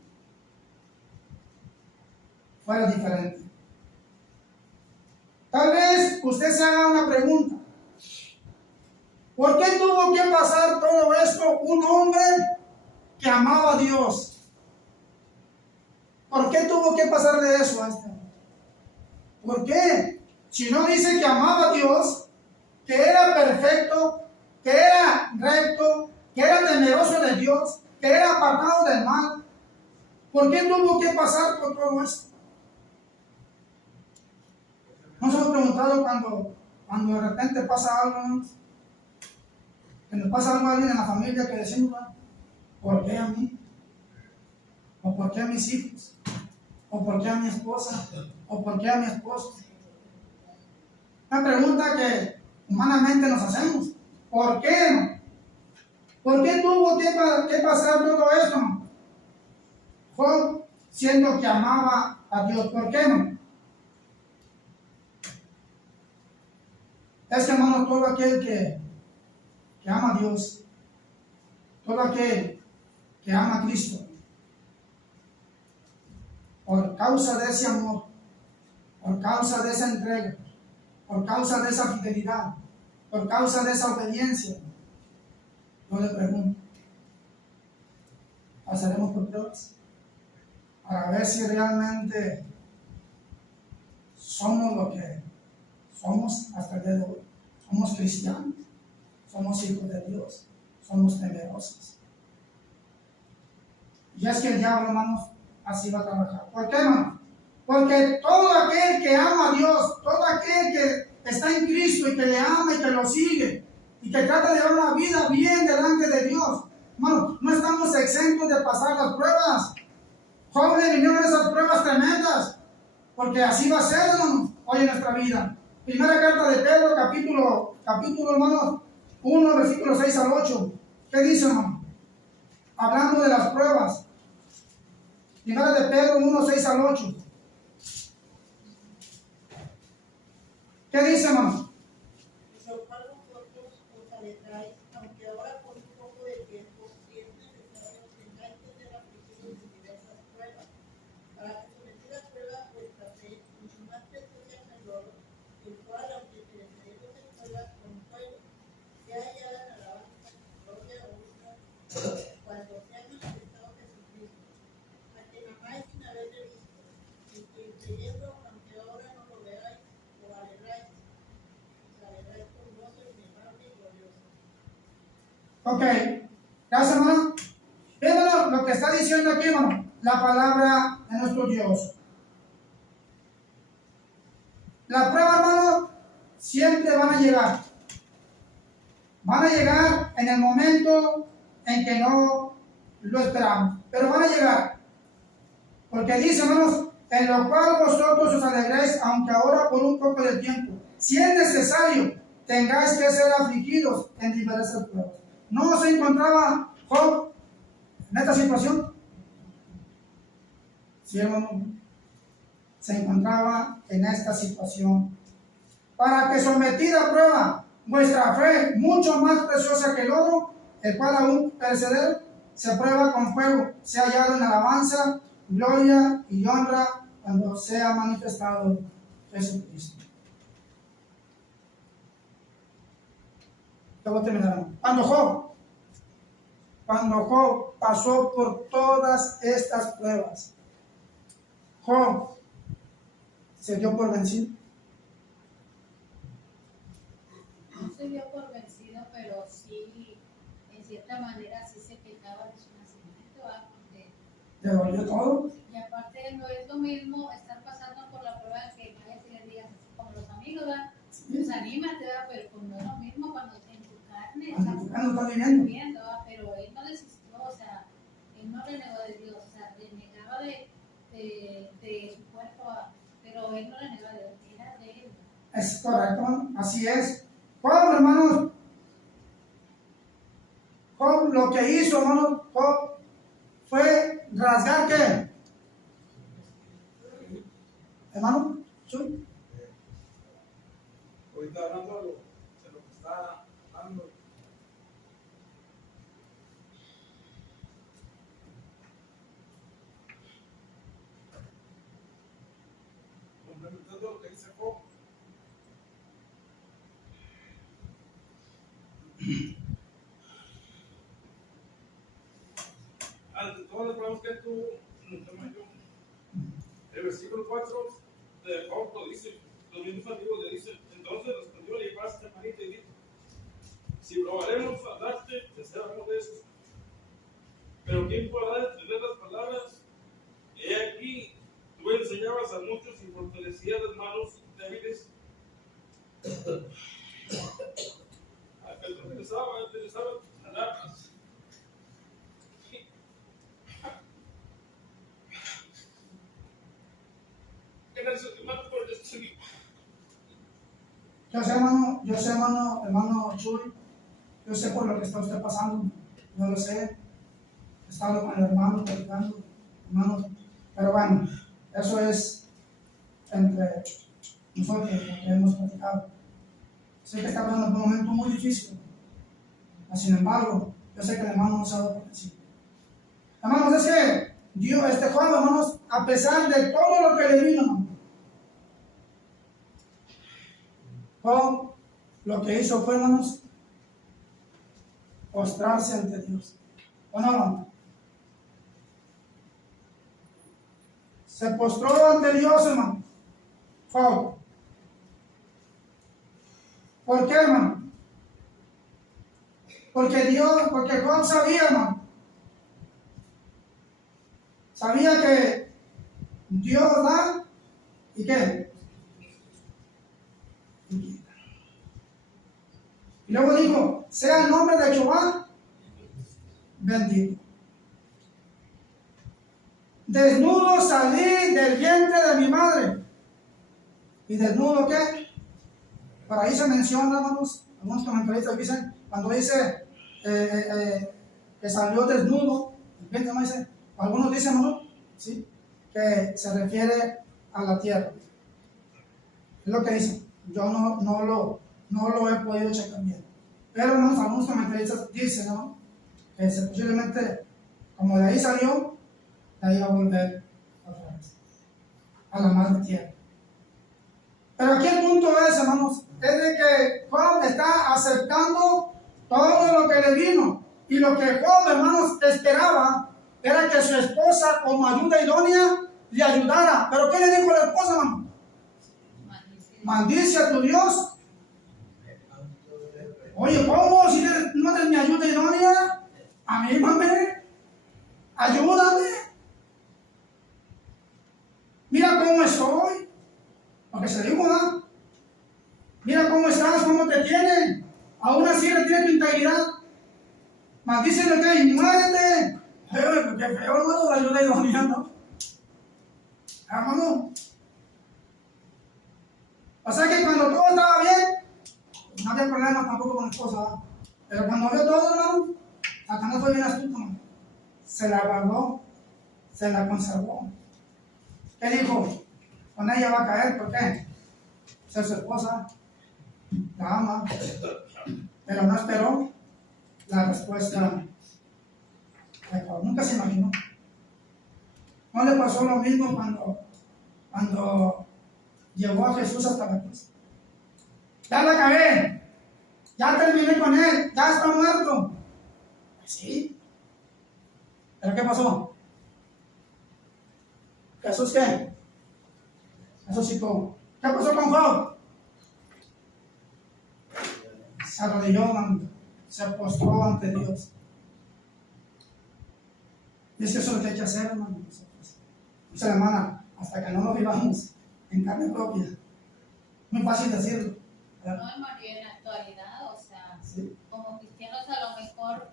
Fuera diferente. Tal vez usted se haga una pregunta. ¿Por qué tuvo que pasar todo esto un hombre que amaba a Dios? ¿Por qué tuvo que pasarle eso a este hombre? ¿Por qué? Si no dice que amaba a Dios, que era perfecto, que era recto, que era temeroso de Dios, que era apartado del mal, ¿por qué tuvo que pasar por todo esto? ¿No se hemos preguntado cuando de repente pasa algo, ¿no? Que nos pasa algo a alguien en la familia que decimos, ¿por qué a mí? ¿O por qué a mis hijos? ¿O por qué a mi esposa? ¿O por qué a mi esposo? Una pregunta que humanamente nos hacemos. ¿Por qué no? ¿Por qué tuvo que pasar todo esto? Job, siendo que amaba a Dios, ¿por qué no? Es que, hermano, todo aquel que ama a Dios, todo aquel que ama a Cristo, por causa de ese amor, por causa de esa entrega, por causa de esa fidelidad, por causa de esa obediencia, yo le pregunto, ¿pasaremos por pruebas? Para ver si realmente somos lo que somos hasta el día de hoy. Somos cristianos, somos hijos de Dios, somos temerosos. Y es que el diablo, hermanos, así va a trabajar. ¿Por qué, hermanos? Porque todo aquel que ama a Dios, todo aquel que está en Cristo y que le ama y que lo sigue y que trata de llevar una vida bien delante de Dios, hermano, no estamos exentos de pasar las pruebas. Job le vinieron esas pruebas tremendas, porque así va a ser, hermanos, hoy en nuestra vida. Primera carta de Pedro, capítulo, hermanos, 1, versículos 6 al 8. ¿Qué dice, hermano? Hablando de las pruebas. Primera de Pedro 1, 6 al 8. ¿Qué dice, hermano? Dice, os cual vosotros os alegráis, aunque ahora por un poco de tiempo, si es necesario, tengáis que ser afligidos en diversas pruebas, para que sometida a prueba vuestra fe, mucho más preciosa que el oro, el cual, aunque pereceros en pruebas con fuego, sea hallada en alabanza, gloria o honra, cuando sea manifestado Jesucristo, a quien amáis sin haberle visto, y que creyendo, aunque ahora no lo veáis, os alegráis con gozo inefable y glorioso. Ok, gracias, hermano. Véanlo lo que está diciendo aquí, hermano, la palabra de nuestro Dios. La prueba, hermano, siempre van a llegar. Van a llegar en el momento en que no lo esperamos, pero van a llegar. Porque dice, hermanos, en lo cual vosotros os alegréis, aunque ahora por un poco de tiempo. Si es necesario, tengáis que ser afligidos en diversas pruebas. ¿No se encontraba Job en esta situación? Sí, hermano. Se encontraba en esta situación. para que sometida a prueba vuestra fe, mucho más preciosa que el oro, el cual aún perecedero, se prueba con fuego, sea hallado en alabanza, gloria y honra cuando sea manifestado Jesucristo. Ya voy a terminar. Cuando Job pasó por todas estas pruebas, Job se dio por vencido. No se dio por vencido, pero sí, en cierta manera, sí se quejaba de su nacimiento, ¿verdad? Porque, Le dolió todo. y aparte, no es lo mismo estar pasando por la prueba que vayas y le digas, como los amigos, ¿verdad? Pues anímate, ¿verdad? Pero pues no es lo mismo cuando en tu carne Cuando tu carne está viviendo. viviendo, ¿verdad? Pero él no desistió, o sea, él no renegó de Dios, o sea, renegaba de su cuerpo, ¿verdad? Pero él no renegaba de Dios, era de él. Es correcto, hermano. Así es. Job, hermanos, Job lo que hizo, hermanos, Job fue rasgar ¿qué? Hermano, ¿sí? Ahorita hablando de lo que está hablando. Complementando lo que dice Job. Ante todas las pruebas que tuvo, el versículo 4 de Job lo dice, los mismos amigos le dicen, entonces respondió Elifaz temanita y dijo, si probaremos a darte, deseamos de eso. Pero ¿quién podrá entender las palabras? He aquí, tú enseñabas a muchos y fortalecías las manos débiles. Utilizaba palabras. Yo sé, hermano Chuy, yo sé por lo que está usted pasando, yo lo sé, he estado con el hermano, platicando, hermano, pero bueno, eso es entre nosotros lo que hemos platicado. Sé que está pasando por un momento muy difícil, mas sin embargo, yo sé que el hermano no se ha dado por vencido. Hermanos, es que Dios, Job, hermanos, a pesar de todo lo que le vino, hermano, Job lo que hizo fue, hermanos, postrarse ante Dios. ¿O no, hermano? Se postró ante Dios, hermano. Job. ¿Por qué, hermano? Porque Job sabía, hermano. Sabía que Dios da y qué. Y luego dijo, sea el nombre de Jehová bendito. Desnudo salí del vientre de mi madre. ¿Y desnudo qué? Por ahí se menciona, hermanos, algunos comentaristas dicen, cuando dice que salió desnudo, el vientre no dice, algunos dicen, ¿no? ¿Sí? Que se refiere a la tierra. Es lo que dicen. Yo no lo he podido checar bien. Pero hermanos, algunos comentaristas dicen, ¿no? Que posiblemente, como de ahí salió, de ahí va a volver otra vez a la madre tierra. Pero aquí el punto es, hermanos, es de que Job está aceptando todo lo que le vino. Y lo que Job, hermanos, esperaba era que su esposa, como ayuda idónea, le ayudara. ¿Pero qué le dijo la esposa, hermano? Maldice a tu Dios. Oye, ¿cómo? Si no eres mi ayuda idónea, anímame, ayúdame. Mira cómo estoy. Porque se dijo, ¿no? Mira cómo estás, cómo te tienen. Aún así retiene tu integridad. Maldícele que y muérete. Qué feo, hermano, la ayuda idónea, ¿no? Hermano. O sea que cuando todo estaba bien, no había problema tampoco con la esposa, ¿verdad? Pero cuando vio todo, hermano, Satanás fue bien astuto, hermano. Se la guardó, se la conservó. ¿Qué dijo? Con ella va a caer, ¿por qué? Ser su esposa. la ama, pero no esperó la respuesta de Job. Nunca se imaginó. ¿No le pasó lo mismo cuando llevó a Jesús hasta la cruz? Ya la acabé, ya terminé con él, ya está muerto. Sí. ¿Pero qué pasó? ¿Jesús qué? Resucitó. ¿Qué pasó con Job? Se arrodilló, se postró ante Dios. Y es que eso es lo que hay que hacer, hermano. Dice la hermana, hasta que no lo vivamos en carne propia. Muy fácil decirlo. No, hermano, y en la actualidad, o sea, Sí. como cristianos a lo mejor,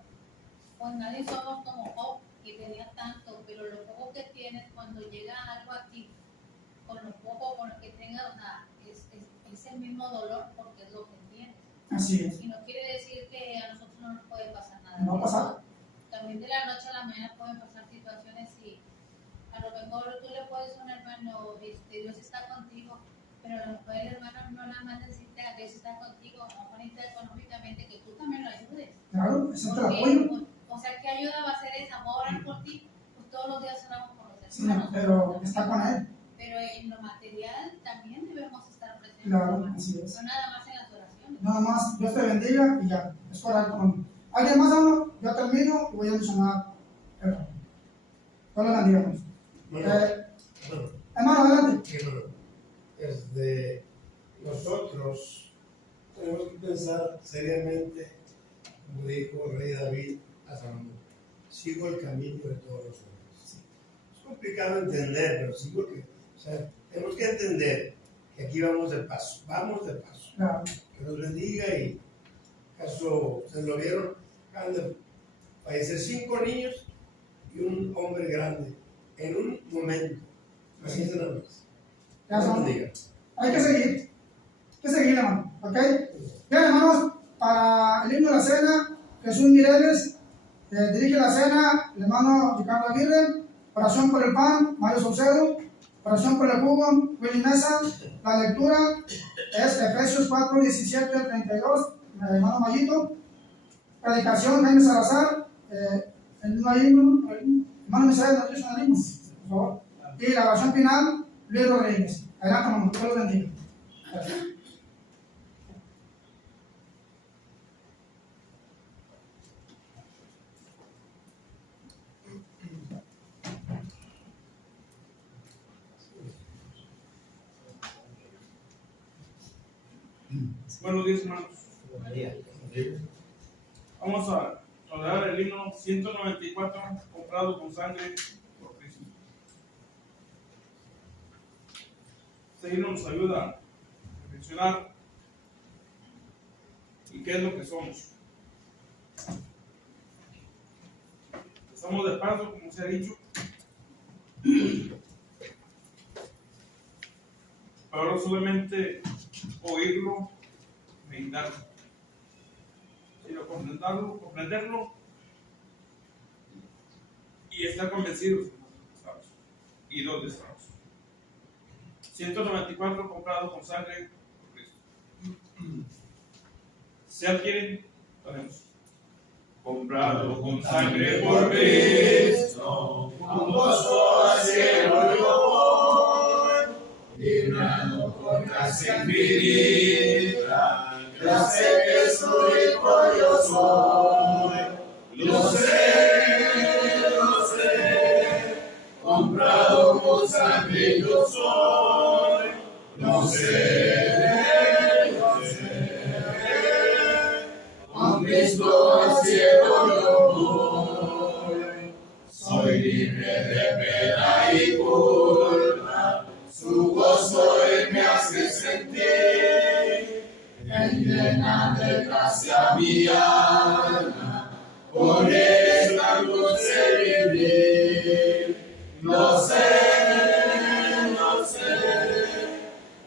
pues nadie somos como Job, que tenía tanto, pero lo poco que tienes cuando llega algo a ti, con lo poco, con lo que tengas, o sea, es el mismo dolor porque es lo que tienes. Así es. Y no quiere decir que a nosotros no nos puede pasar nada. No va a pasar. También de la noche a la mañana pueden pasar situaciones y a lo mejor tú le puedes decir a un hermano, Dios está contigo, pero a lo mejor el hermano no nada más necesita Dios está contigo, a lo mejor necesita económicamente que tú también lo ayudes. Claro, ese es el Porque, apoyo. o sea, ¿qué ayuda va a ser esa? ¿Voy a orar por ti? Pues todos los días oramos por los Sí, hermanos. pero está con él. Pero en lo material también debemos estar presentes. Claro, hermano. así es. No nada más en las oraciones. Nada más, Dios te bendiga y ya. Es correcto, hermano. ¿Alguien más, hermano? Yo termino y voy a mencionar el ramo. Dios le bendiga, hermano. Bueno, Hermano, adelante. sí, bueno, nosotros tenemos que pensar seriamente, como dijo el rey David a Salomón, sigo el camino de todos los hombres. Es complicado entender, pero sigo o sea, tenemos que entender que aquí vamos de paso, Claro. que nos bendiga y caso, ustedes lo vieron, acaban de fallecer 5 niños y un hombre grande en un momento. Así es nada más. Ya Dios son. bendiga. Hay que seguir, hermano. ¿Ok? Bien, hermanos, para el himno de la cena, Jesús Mireles dirige la cena, el hermano Ricardo Aguirre, oración por el pan, Mario Saucedo, oración por el jugo, Willy Mesa. La lectura es Efesios 4, 17 al 32, el hermano Mayito. Predicación, Jaime Salazar, el hermano Misael, ¿no dice el himno? Por favor. Y la oración final, Luis Rodríguez. Adelante, hermano, Dios los bendiga. Gracias. Buenos días, hermanos. Vamos a orar el himno 194, comprado con sangre por Cristo. Este himno nos ayuda a reflexionar y qué es lo que somos. Estamos de paso, como se ha dicho. Ahora solamente oírlo, meditarlo, sino comprenderlo y estar convencidos de dónde estamos y dónde estamos. 194 comprado con sangre por Cristo. Si adquieren, ponemos. Comprado con sangre por Cristo, con gozo al cielo yo voy, librado por gracia infinita, ya sé que su hijo yo soy, lo sé, comprado con sangre yo soy, lo sé, con Cristo al cielo yo voy, soy libre de pena y culpa, su gozo él me hace sentir, él llena de gracia mi alma, por él es tan dulce vivir, lo sé,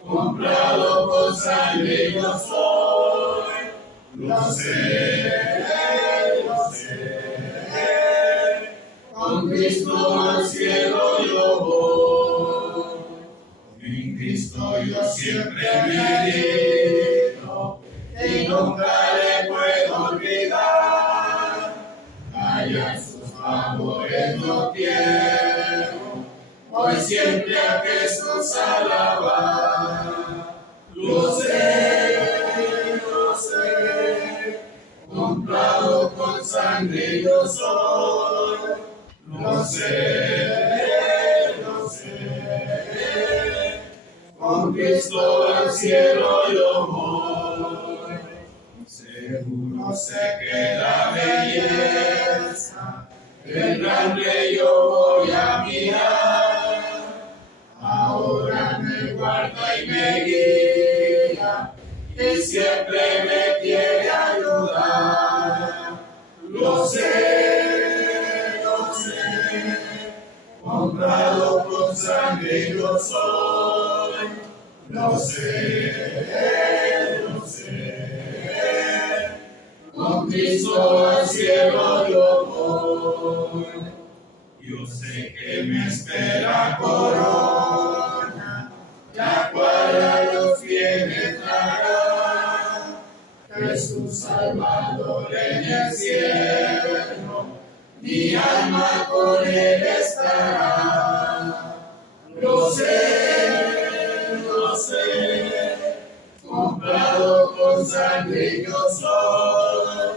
comprado con sangre yo soy, lo sé, con Cristo al cielo yo voy, en Cristo yo siempre medito, siempre a Jesús alabar. Lo sé, comprado con sangre yo soy. Lo sé, con Cristo al cielo yo voy. Seguro sé que la belleza del gran rey yo voy a mirar. Ahora me guarda y me guía y siempre me quiere ayudar. Lo sé, comprado con sangre yo soy. Lo sé, con Cristo al cielo yo voy. Yo sé que me espera corona, la cual a los fieles dará. Jesús Salvador en el cielo, mi alma con él estará. Lo sé, comprado con sangre yo soy.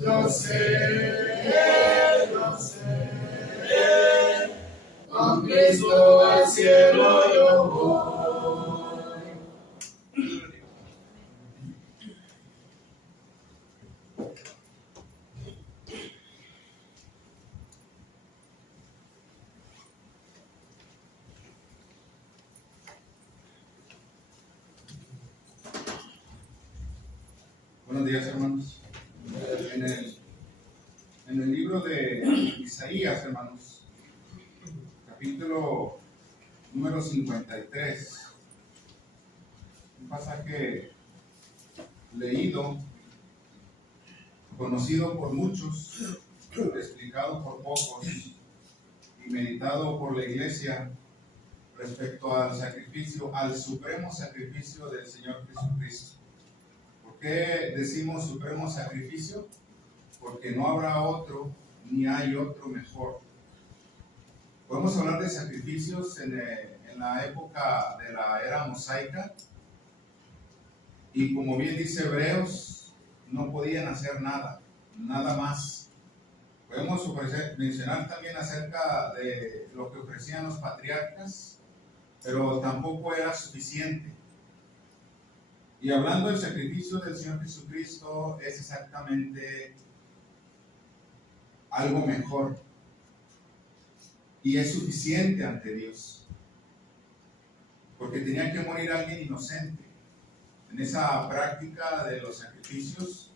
Lo sé, con Cristo al cielo yo voy. Buenos días, hermanos. En el libro de Isaías, hermanos, capítulo número 53, un pasaje leído, conocido por muchos, explicado por pocos y meditado por la iglesia respecto al sacrificio, al supremo sacrificio del Señor Jesucristo. ¿Por qué decimos supremo sacrificio? Porque no habrá otro, ni hay otro mejor. Podemos hablar de sacrificios en la época de la era mosaica, y como bien dice Hebreos, no podían hacer nada más. Podemos mencionar también acerca de lo que ofrecían los patriarcas, pero tampoco era suficiente. Y hablando del sacrificio del Señor Jesucristo, es exactamente algo mejor y es suficiente ante Dios, porque tenía que morir alguien inocente. En esa práctica de los sacrificios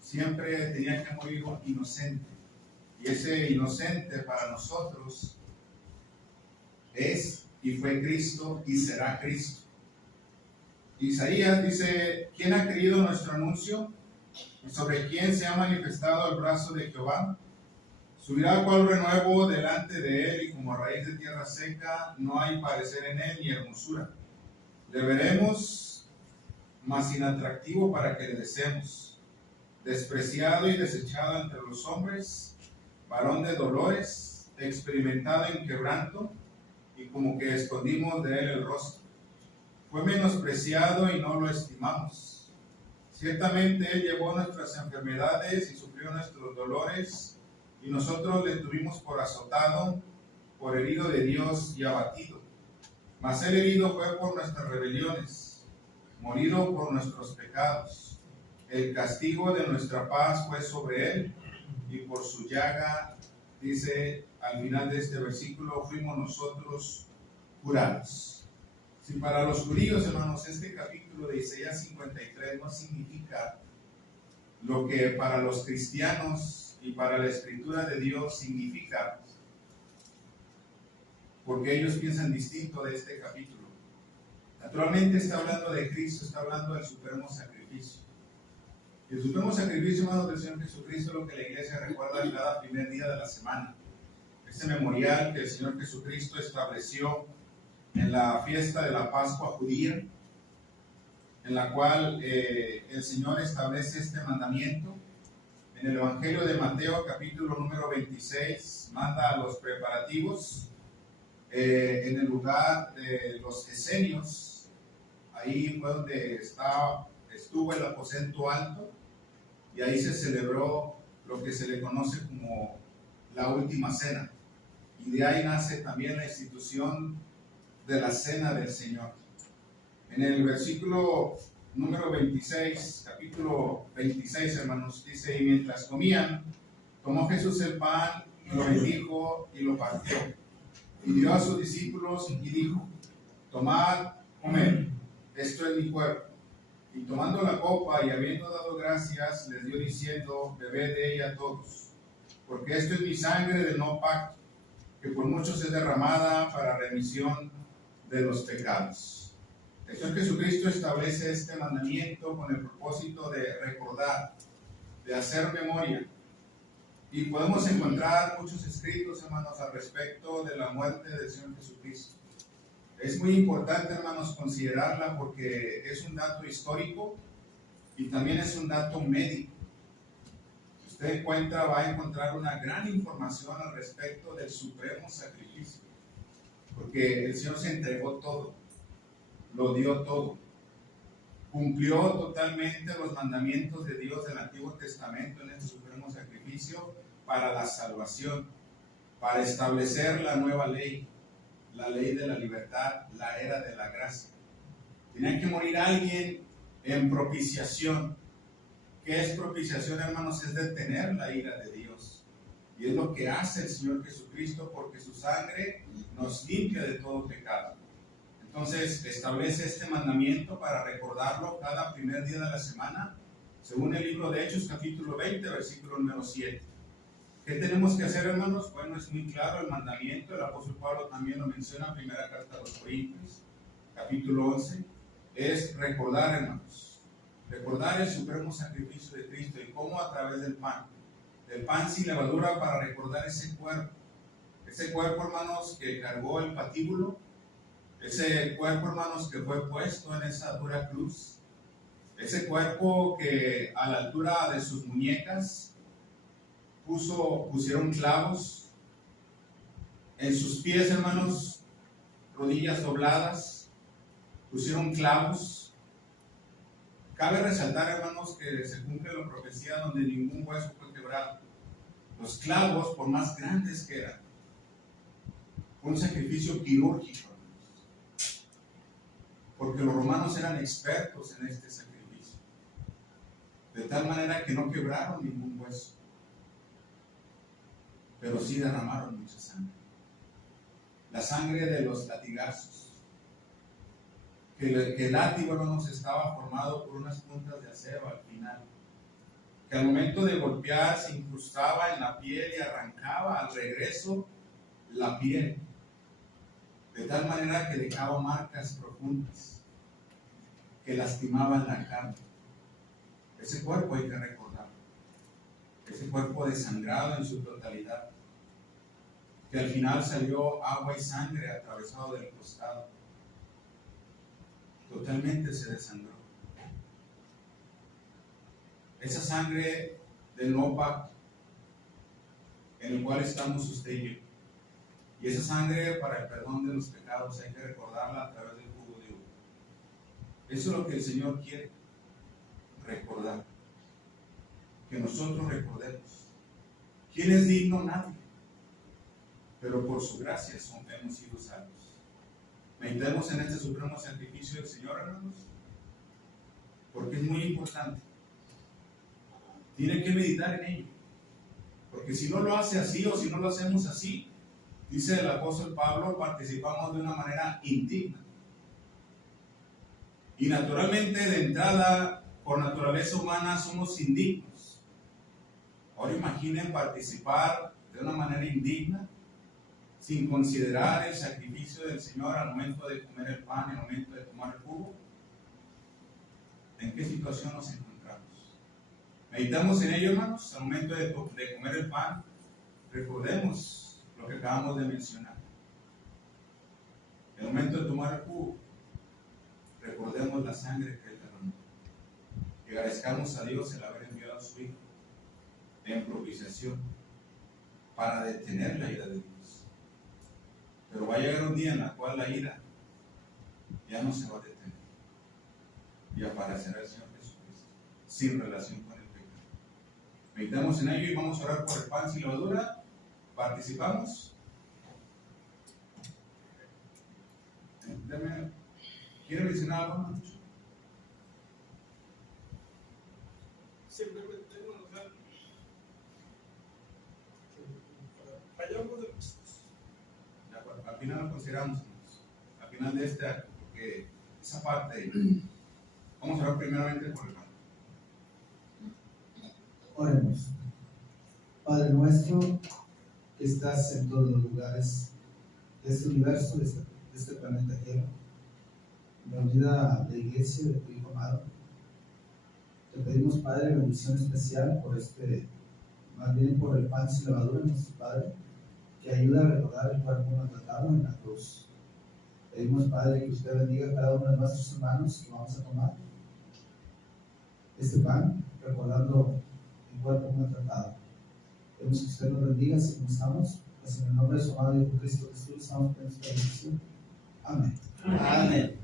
siempre tenía que morir un inocente, y ese inocente para nosotros es y fue Cristo y será Cristo. Isaías dice: ¿quién ha creído nuestro anuncio? ¿Y sobre quién se ha manifestado el brazo de Jehová? Subirá cual renuevo delante de él, y como raíz de tierra seca, no hay parecer en él ni hermosura. Le veremos, mas inatractivo para que le deseemos. Despreciado y desechado entre los hombres, varón de dolores, experimentado en quebranto, y como que escondimos de él el rostro. Fue menospreciado y no lo estimamos. Ciertamente él llevó nuestras enfermedades y sufrió nuestros dolores, y nosotros le tuvimos por azotado, por herido de Dios y abatido. Mas él herido fue por nuestras rebeliones, morido por nuestros pecados. El castigo de nuestra paz fue sobre él, y por su llaga, dice al final de este versículo, fuimos nosotros curados. Si para los judíos, hermanos, este capítulo de Isaías 53 no significa lo que para los cristianos y para la escritura de Dios significa, porque ellos piensan distinto de este capítulo. Naturalmente está hablando de Cristo, está hablando del supremo sacrificio. El supremo sacrificio, hermanos, del Señor Jesucristo es lo que la iglesia recuerda cada primer día de la semana. Este memorial que el Señor Jesucristo estableció en la fiesta de la Pascua judía, en la cual el Señor establece este mandamiento. En el Evangelio de Mateo, capítulo número 26, manda a los preparativos. en el lugar de los esenios. Ahí fue donde estuvo el aposento alto, y ahí se celebró lo que se le conoce como la última cena. Y de ahí nace también la institución de la cena del Señor. En el versículo número 26, capítulo 26, hermanos, dice: y mientras comían, tomó Jesús el pan, lo bendijo y lo partió, y dio a sus discípulos y dijo: tomad, comed, esto es mi cuerpo. Y tomando la copa y habiendo dado gracias, les dio diciendo: bebed de ella todos, porque esto es mi sangre del nuevo pacto, que por muchos es derramada para remisión de los pecados. El Señor Jesucristo establece este mandamiento con el propósito de recordar, de hacer memoria. Y podemos encontrar muchos escritos, hermanos, al respecto de la muerte del Señor Jesucristo. Es muy importante, hermanos, considerarla porque es un dato histórico y también es un dato médico. Si usted va a encontrar una gran información al respecto del supremo sacrificio, porque el Señor se entregó todo, lo dio todo, cumplió totalmente los mandamientos de Dios del Antiguo Testamento en este supremo sacrificio para la salvación, para establecer la nueva ley, la ley de la libertad, la era de la gracia. Tenía que morir alguien en propiciación. ¿Qué es propiciación, hermanos? Es detener la ira de Dios. Y es lo que hace el Señor Jesucristo, porque su sangre nos limpia de todo pecado. Entonces establece este mandamiento para recordarlo cada primer día de la semana, según el libro de Hechos, capítulo 20, versículo número 7. ¿Qué tenemos que hacer, hermanos? Bueno, es muy claro el mandamiento. El apóstol Pablo también lo menciona en primera carta a los Corintios, capítulo 11. Es recordar, hermanos. Recordar el supremo sacrificio de Cristo y cómo a través del pan sin levadura, para recordar ese cuerpo, hermanos, que cargó el patíbulo, ese cuerpo, hermanos, que fue puesto en esa dura cruz, ese cuerpo que a la altura de sus muñecas pusieron clavos, en sus pies, hermanos, rodillas dobladas, pusieron clavos. Cabe resaltar, hermanos, que se cumple la profecía donde ningún hueso fue quebrado. Los clavos, por más grandes que eran, fue un sacrificio quirúrgico, hermanos, porque los romanos eran expertos en este sacrificio, de tal manera que no quebraron ningún hueso, pero sí derramaron mucha sangre. La sangre de los latigazos, que el látigo, hermanos, estaba formado por unas puntas de acero al final, que al momento de golpear se incrustaba en la piel y arrancaba al regreso la piel, de tal manera que dejaba marcas profundas que lastimaban la carne. Ese cuerpo hay que recordar, ese cuerpo desangrado en su totalidad, que al final salió agua y sangre atravesado del costado, totalmente se desangró. Esa sangre del nuevo pacto, en el cual estamos usted y yo, y esa sangre para el perdón de los pecados, hay que recordarla a través del jugo de uva. Eso es lo que el Señor quiere, recordar, que nosotros recordemos. ¿Quién es digno? Nadie, pero por su gracia hemos sido salvos. Meditemos en este supremo sacrificio del Señor, hermanos, porque es muy importante. Tiene que meditar en ello, porque si no lo hace así o si no lo hacemos así, dice el apóstol Pablo, participamos de una manera indigna. Y naturalmente, de entrada, por naturaleza humana, somos indignos. Ahora imaginen participar de una manera indigna, sin considerar el sacrificio del Señor al momento de comer el pan, al momento de tomar el jugo. ¿En qué situación nos encontramos? Meditamos en ello, hermanos. Al momento de comer el pan, recordemos lo que acabamos de mencionar. En el momento de tomar el jugo, recordemos la sangre que Él derramó. Y agradezcamos a Dios el haber enviado a su Hijo en propiciación para detener la ira de Dios. Pero va a llegar un día en el cual la ira ya no se va a detener. Y aparecerá el Señor Jesucristo sin relación con el pecado. Meditamos en ello y vamos a orar por el pan sin levadura. ¿Participamos? ¿Quiere mencionar algo más? Simplemente nos dan. Fallamos de los. Al final lo consideramos, al final de este acto, porque esa parte, vamos a orar primeramente por el pan. Oremos. Padre nuestro, que estás en todos los lugares de este universo, de este planeta Tierra, en la unidad de iglesia de tu Hijo amado, te pedimos, Padre, bendición especial por más bien por el pan sin levadura, nuestro Padre, que ayuda a recordar el cuerpo maltratado en la cruz. Pedimos, Padre, que usted bendiga a cada uno de nuestros hermanos que vamos a tomar este pan, recordando el cuerpo maltratado. Pedimos que usted nos bendiga si no estamos, pues en el nombre de su amado Hijo Cristo Jesús estamos en esta bendición. Amén. Amén.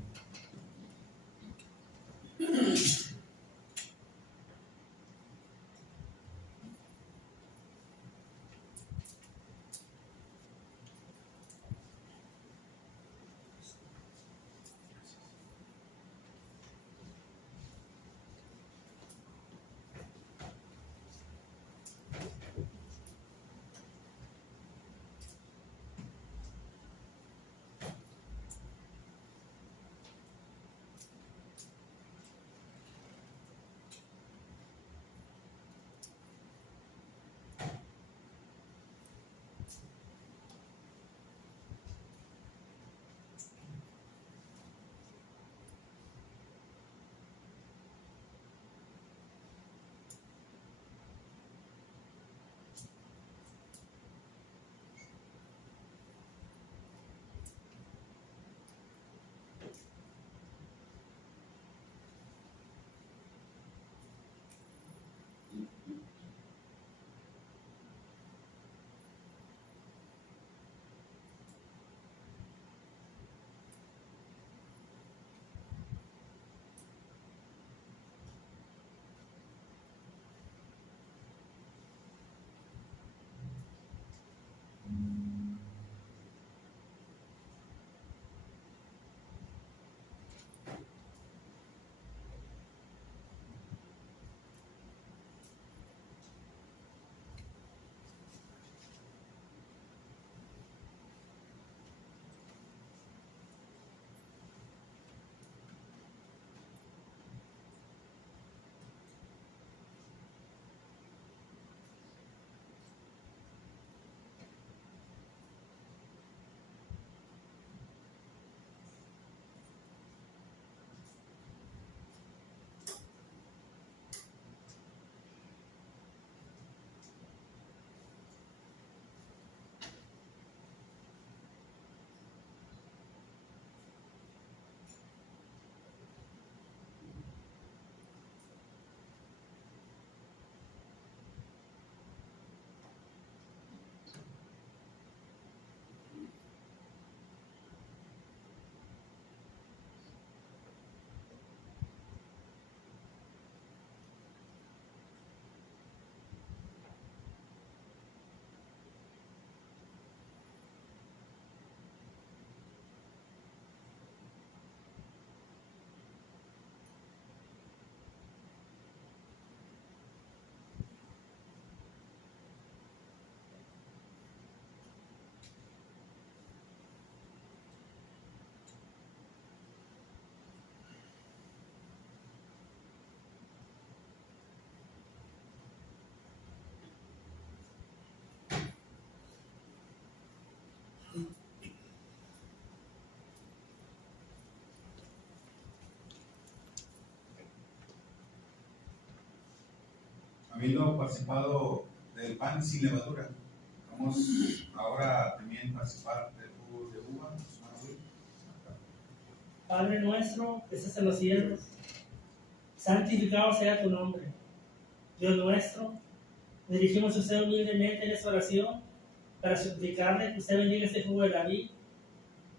Habiendo participado del pan sin levadura, vamos ahora también a participar del jugo de uva. Padre nuestro que estás en los cielos, santificado sea tu nombre. Dios nuestro, dirigimos a usted humildemente en esta oración para suplicarle que usted bendiga este jugo de la vid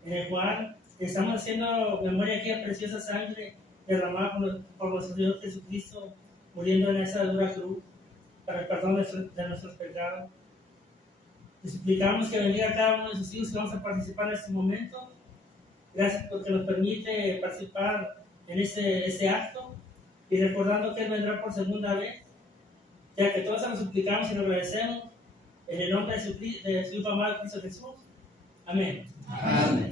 en el cual estamos haciendo memoria de aquella preciosa sangre derramada por nuestro Dios Jesucristo, muriendo en esa dura cruz para el perdón de nuestros pecados. Les suplicamos que bendiga a cada uno de sus hijos que vamos a participar en este momento. Gracias porque nos permite participar en ese acto y recordando que Él vendrá por segunda vez, ya que todos nos suplicamos y nos agradecemos en el nombre de su Hijo amado Cristo Jesús. Amén. Amén.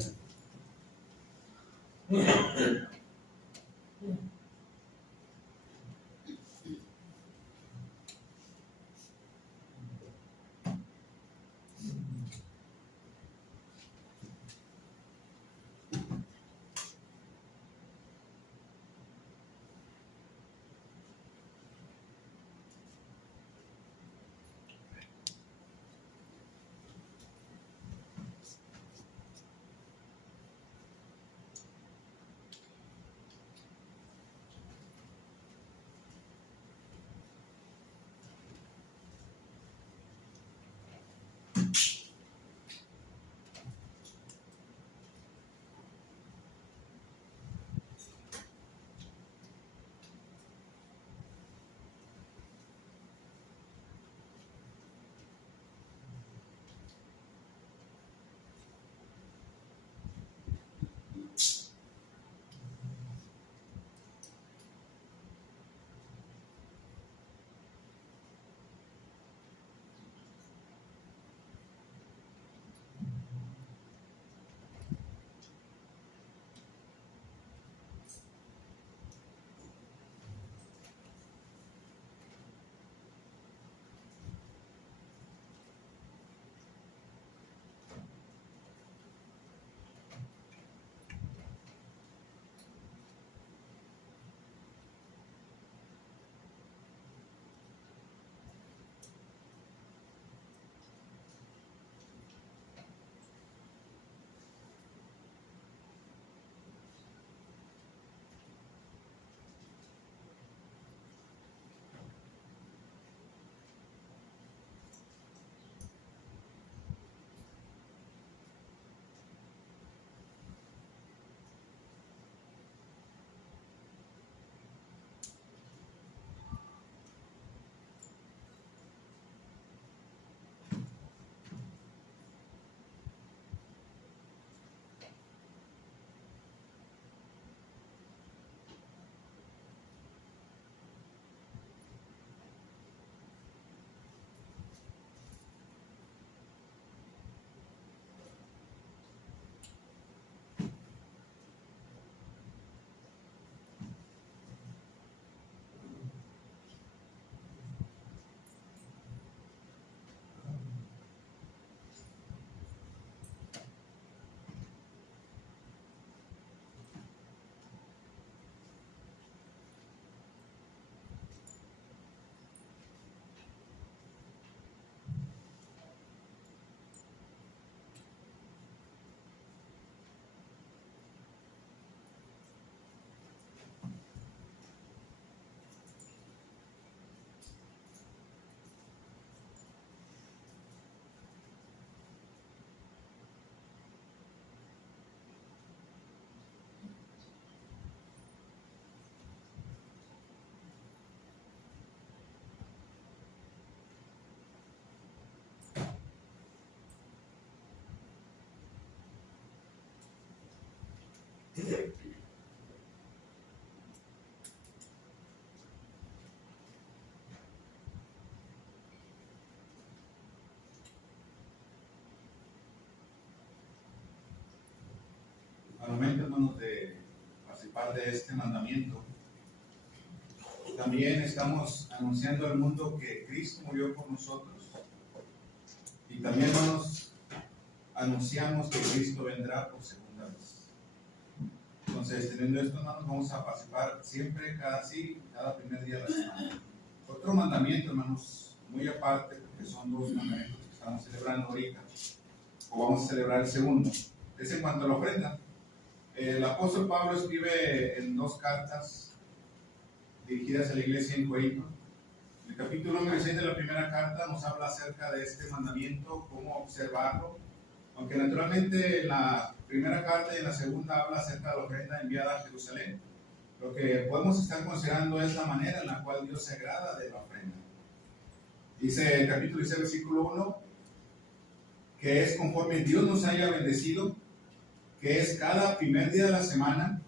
Al momento, hermanos, de participar de este mandamiento, también estamos anunciando al mundo que Cristo murió por nosotros. Y también, hermanos, anunciamos que Cristo vendrá por segunda vez. Entonces, teniendo esto, hermanos, vamos a participar siempre, cada primer día de la semana. Otro mandamiento, hermanos, muy aparte, porque son dos mandamientos que estamos celebrando ahorita, o vamos a celebrar el segundo, es en cuanto a la ofrenda. El apóstol Pablo escribe en dos cartas dirigidas a la iglesia en Corinto. El capítulo número 6 de la primera carta nos habla acerca de este mandamiento, cómo observarlo, Aunque naturalmente en la primera carta y en la segunda habla acerca de la ofrenda enviada a Jerusalén, lo que podemos estar considerando es la manera en la cual Dios se agrada de la ofrenda. Dice el capítulo 16, versículo 1, que es conforme Dios nos haya bendecido, que es cada primer día de la semana,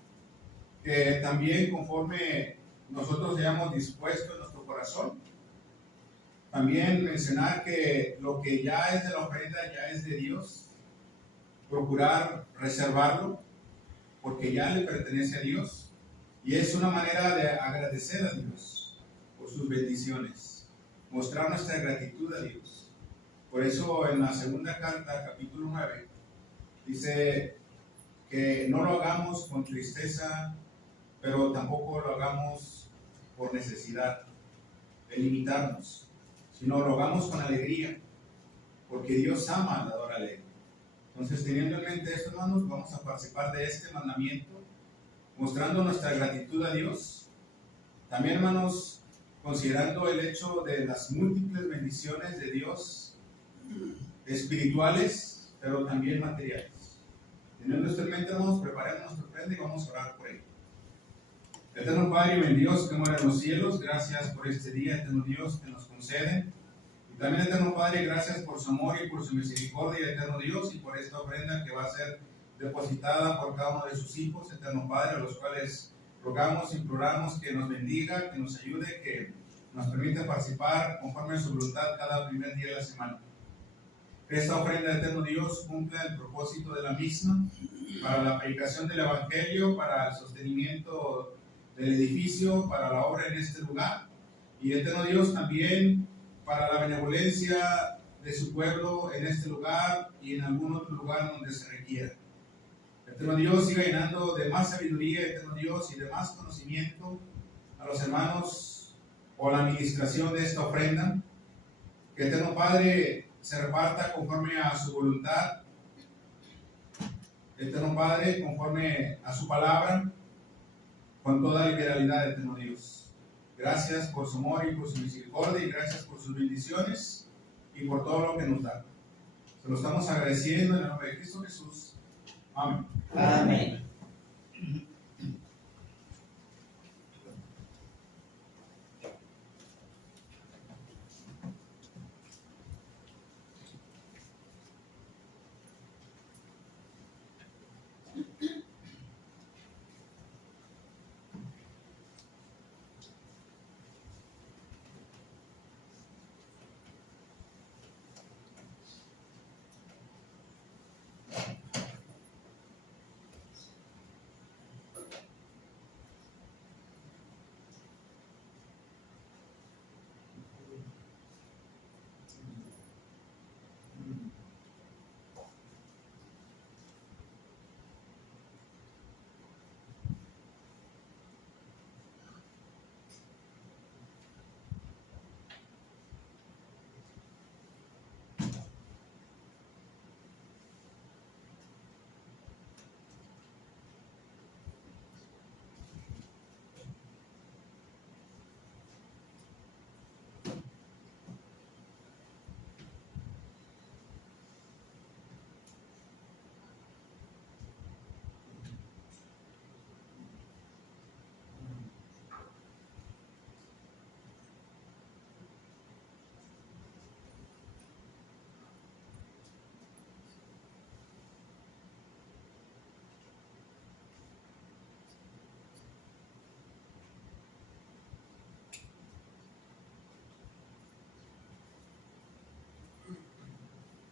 que también conforme nosotros hayamos dispuesto en nuestro corazón. También mencionar que lo que ya es de la ofrenda ya es de Dios, procurar reservarlo, porque ya le pertenece a Dios, y es una manera de agradecer a Dios por sus bendiciones, mostrar nuestra gratitud a Dios. Por eso en la segunda carta, capítulo 9, dice que no lo hagamos con tristeza, pero tampoco lo hagamos por necesidad de limitarnos, sino lo hagamos con alegría, porque Dios ama al dador alegre. Entonces, teniendo en mente esto, hermanos, vamos a participar de este mandamiento, mostrando nuestra gratitud a Dios. También, hermanos, considerando el hecho de las múltiples bendiciones de Dios, espirituales, pero también materiales. Teniendo esto en mente, hermanos, preparemos nuestra ofrenda y vamos a orar por ello. Eterno Padre y buen Dios que mora en los cielos, gracias por este día, eterno Dios, que nos concede. Y también, eterno Padre, gracias por su amor y por su misericordia, eterno Dios, y por esta ofrenda que va a ser depositada por cada uno de sus hijos, eterno Padre, a los cuales rogamos, imploramos que nos bendiga, que nos ayude, que nos permita participar conforme a su voluntad cada primer día de la semana. Que esta ofrenda, eterno Dios, cumpla el propósito de la misma, para la predicación del Evangelio, para el sostenimiento del edificio, para la obra en este lugar, y eterno Dios también para la benevolencia de su pueblo en este lugar y en algún otro lugar donde se requiera. Eterno Dios, siga llenando de más sabiduría, eterno Dios, y de más conocimiento a los hermanos por la administración de esta ofrenda. Que eterno Padre se reparta conforme a su voluntad, eterno Padre, conforme a su palabra, con toda liberalidad, eterno Dios. Gracias por su amor y por su misericordia, y gracias por sus bendiciones y por todo lo que nos da. Se lo estamos agradeciendo en el nombre de Cristo Jesús. Amén. Amén.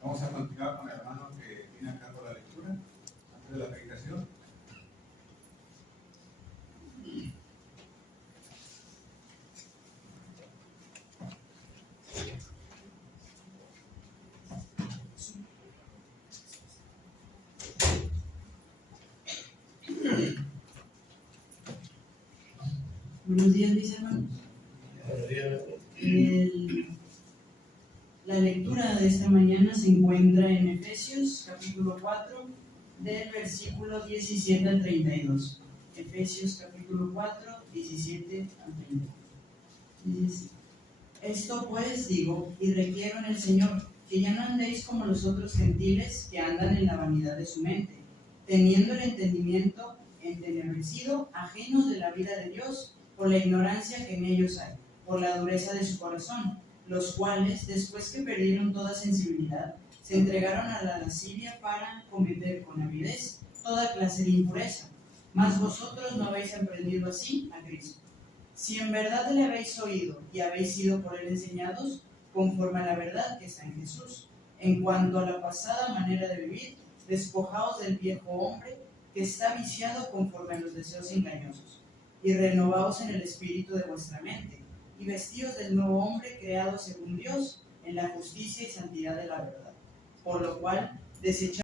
Vamos a continuar con el hermano que viene a cargo de la lectura antes de la predicación. Buenos días, mis hermanos. La lectura de esta mañana se encuentra en Efesios, capítulo 4, del versículo 17 al 32. Efesios, capítulo 4, 17 al 32. Dice: esto pues digo y requiero en el Señor, que ya no andéis como los otros gentiles que andan en la vanidad de su mente, teniendo el entendimiento entenebrecido, ajenos de la vida de Dios, por la ignorancia que en ellos hay, por la dureza de su corazón, los cuales, después que perdieron toda sensibilidad, se entregaron a la lascivia para cometer con avidez toda clase de impureza. Mas vosotros no habéis aprendido así a Cristo. Si en verdad le habéis oído y habéis sido por él enseñados, conforme a la verdad que está en Jesús, en cuanto a la pasada manera de vivir, despojaos del viejo hombre que está viciado conforme a los deseos engañosos, y renovaos en el espíritu de vuestra mente, y vestíos del nuevo hombre creado según Dios, en la justicia y santidad de la verdad. Por lo cual, desechad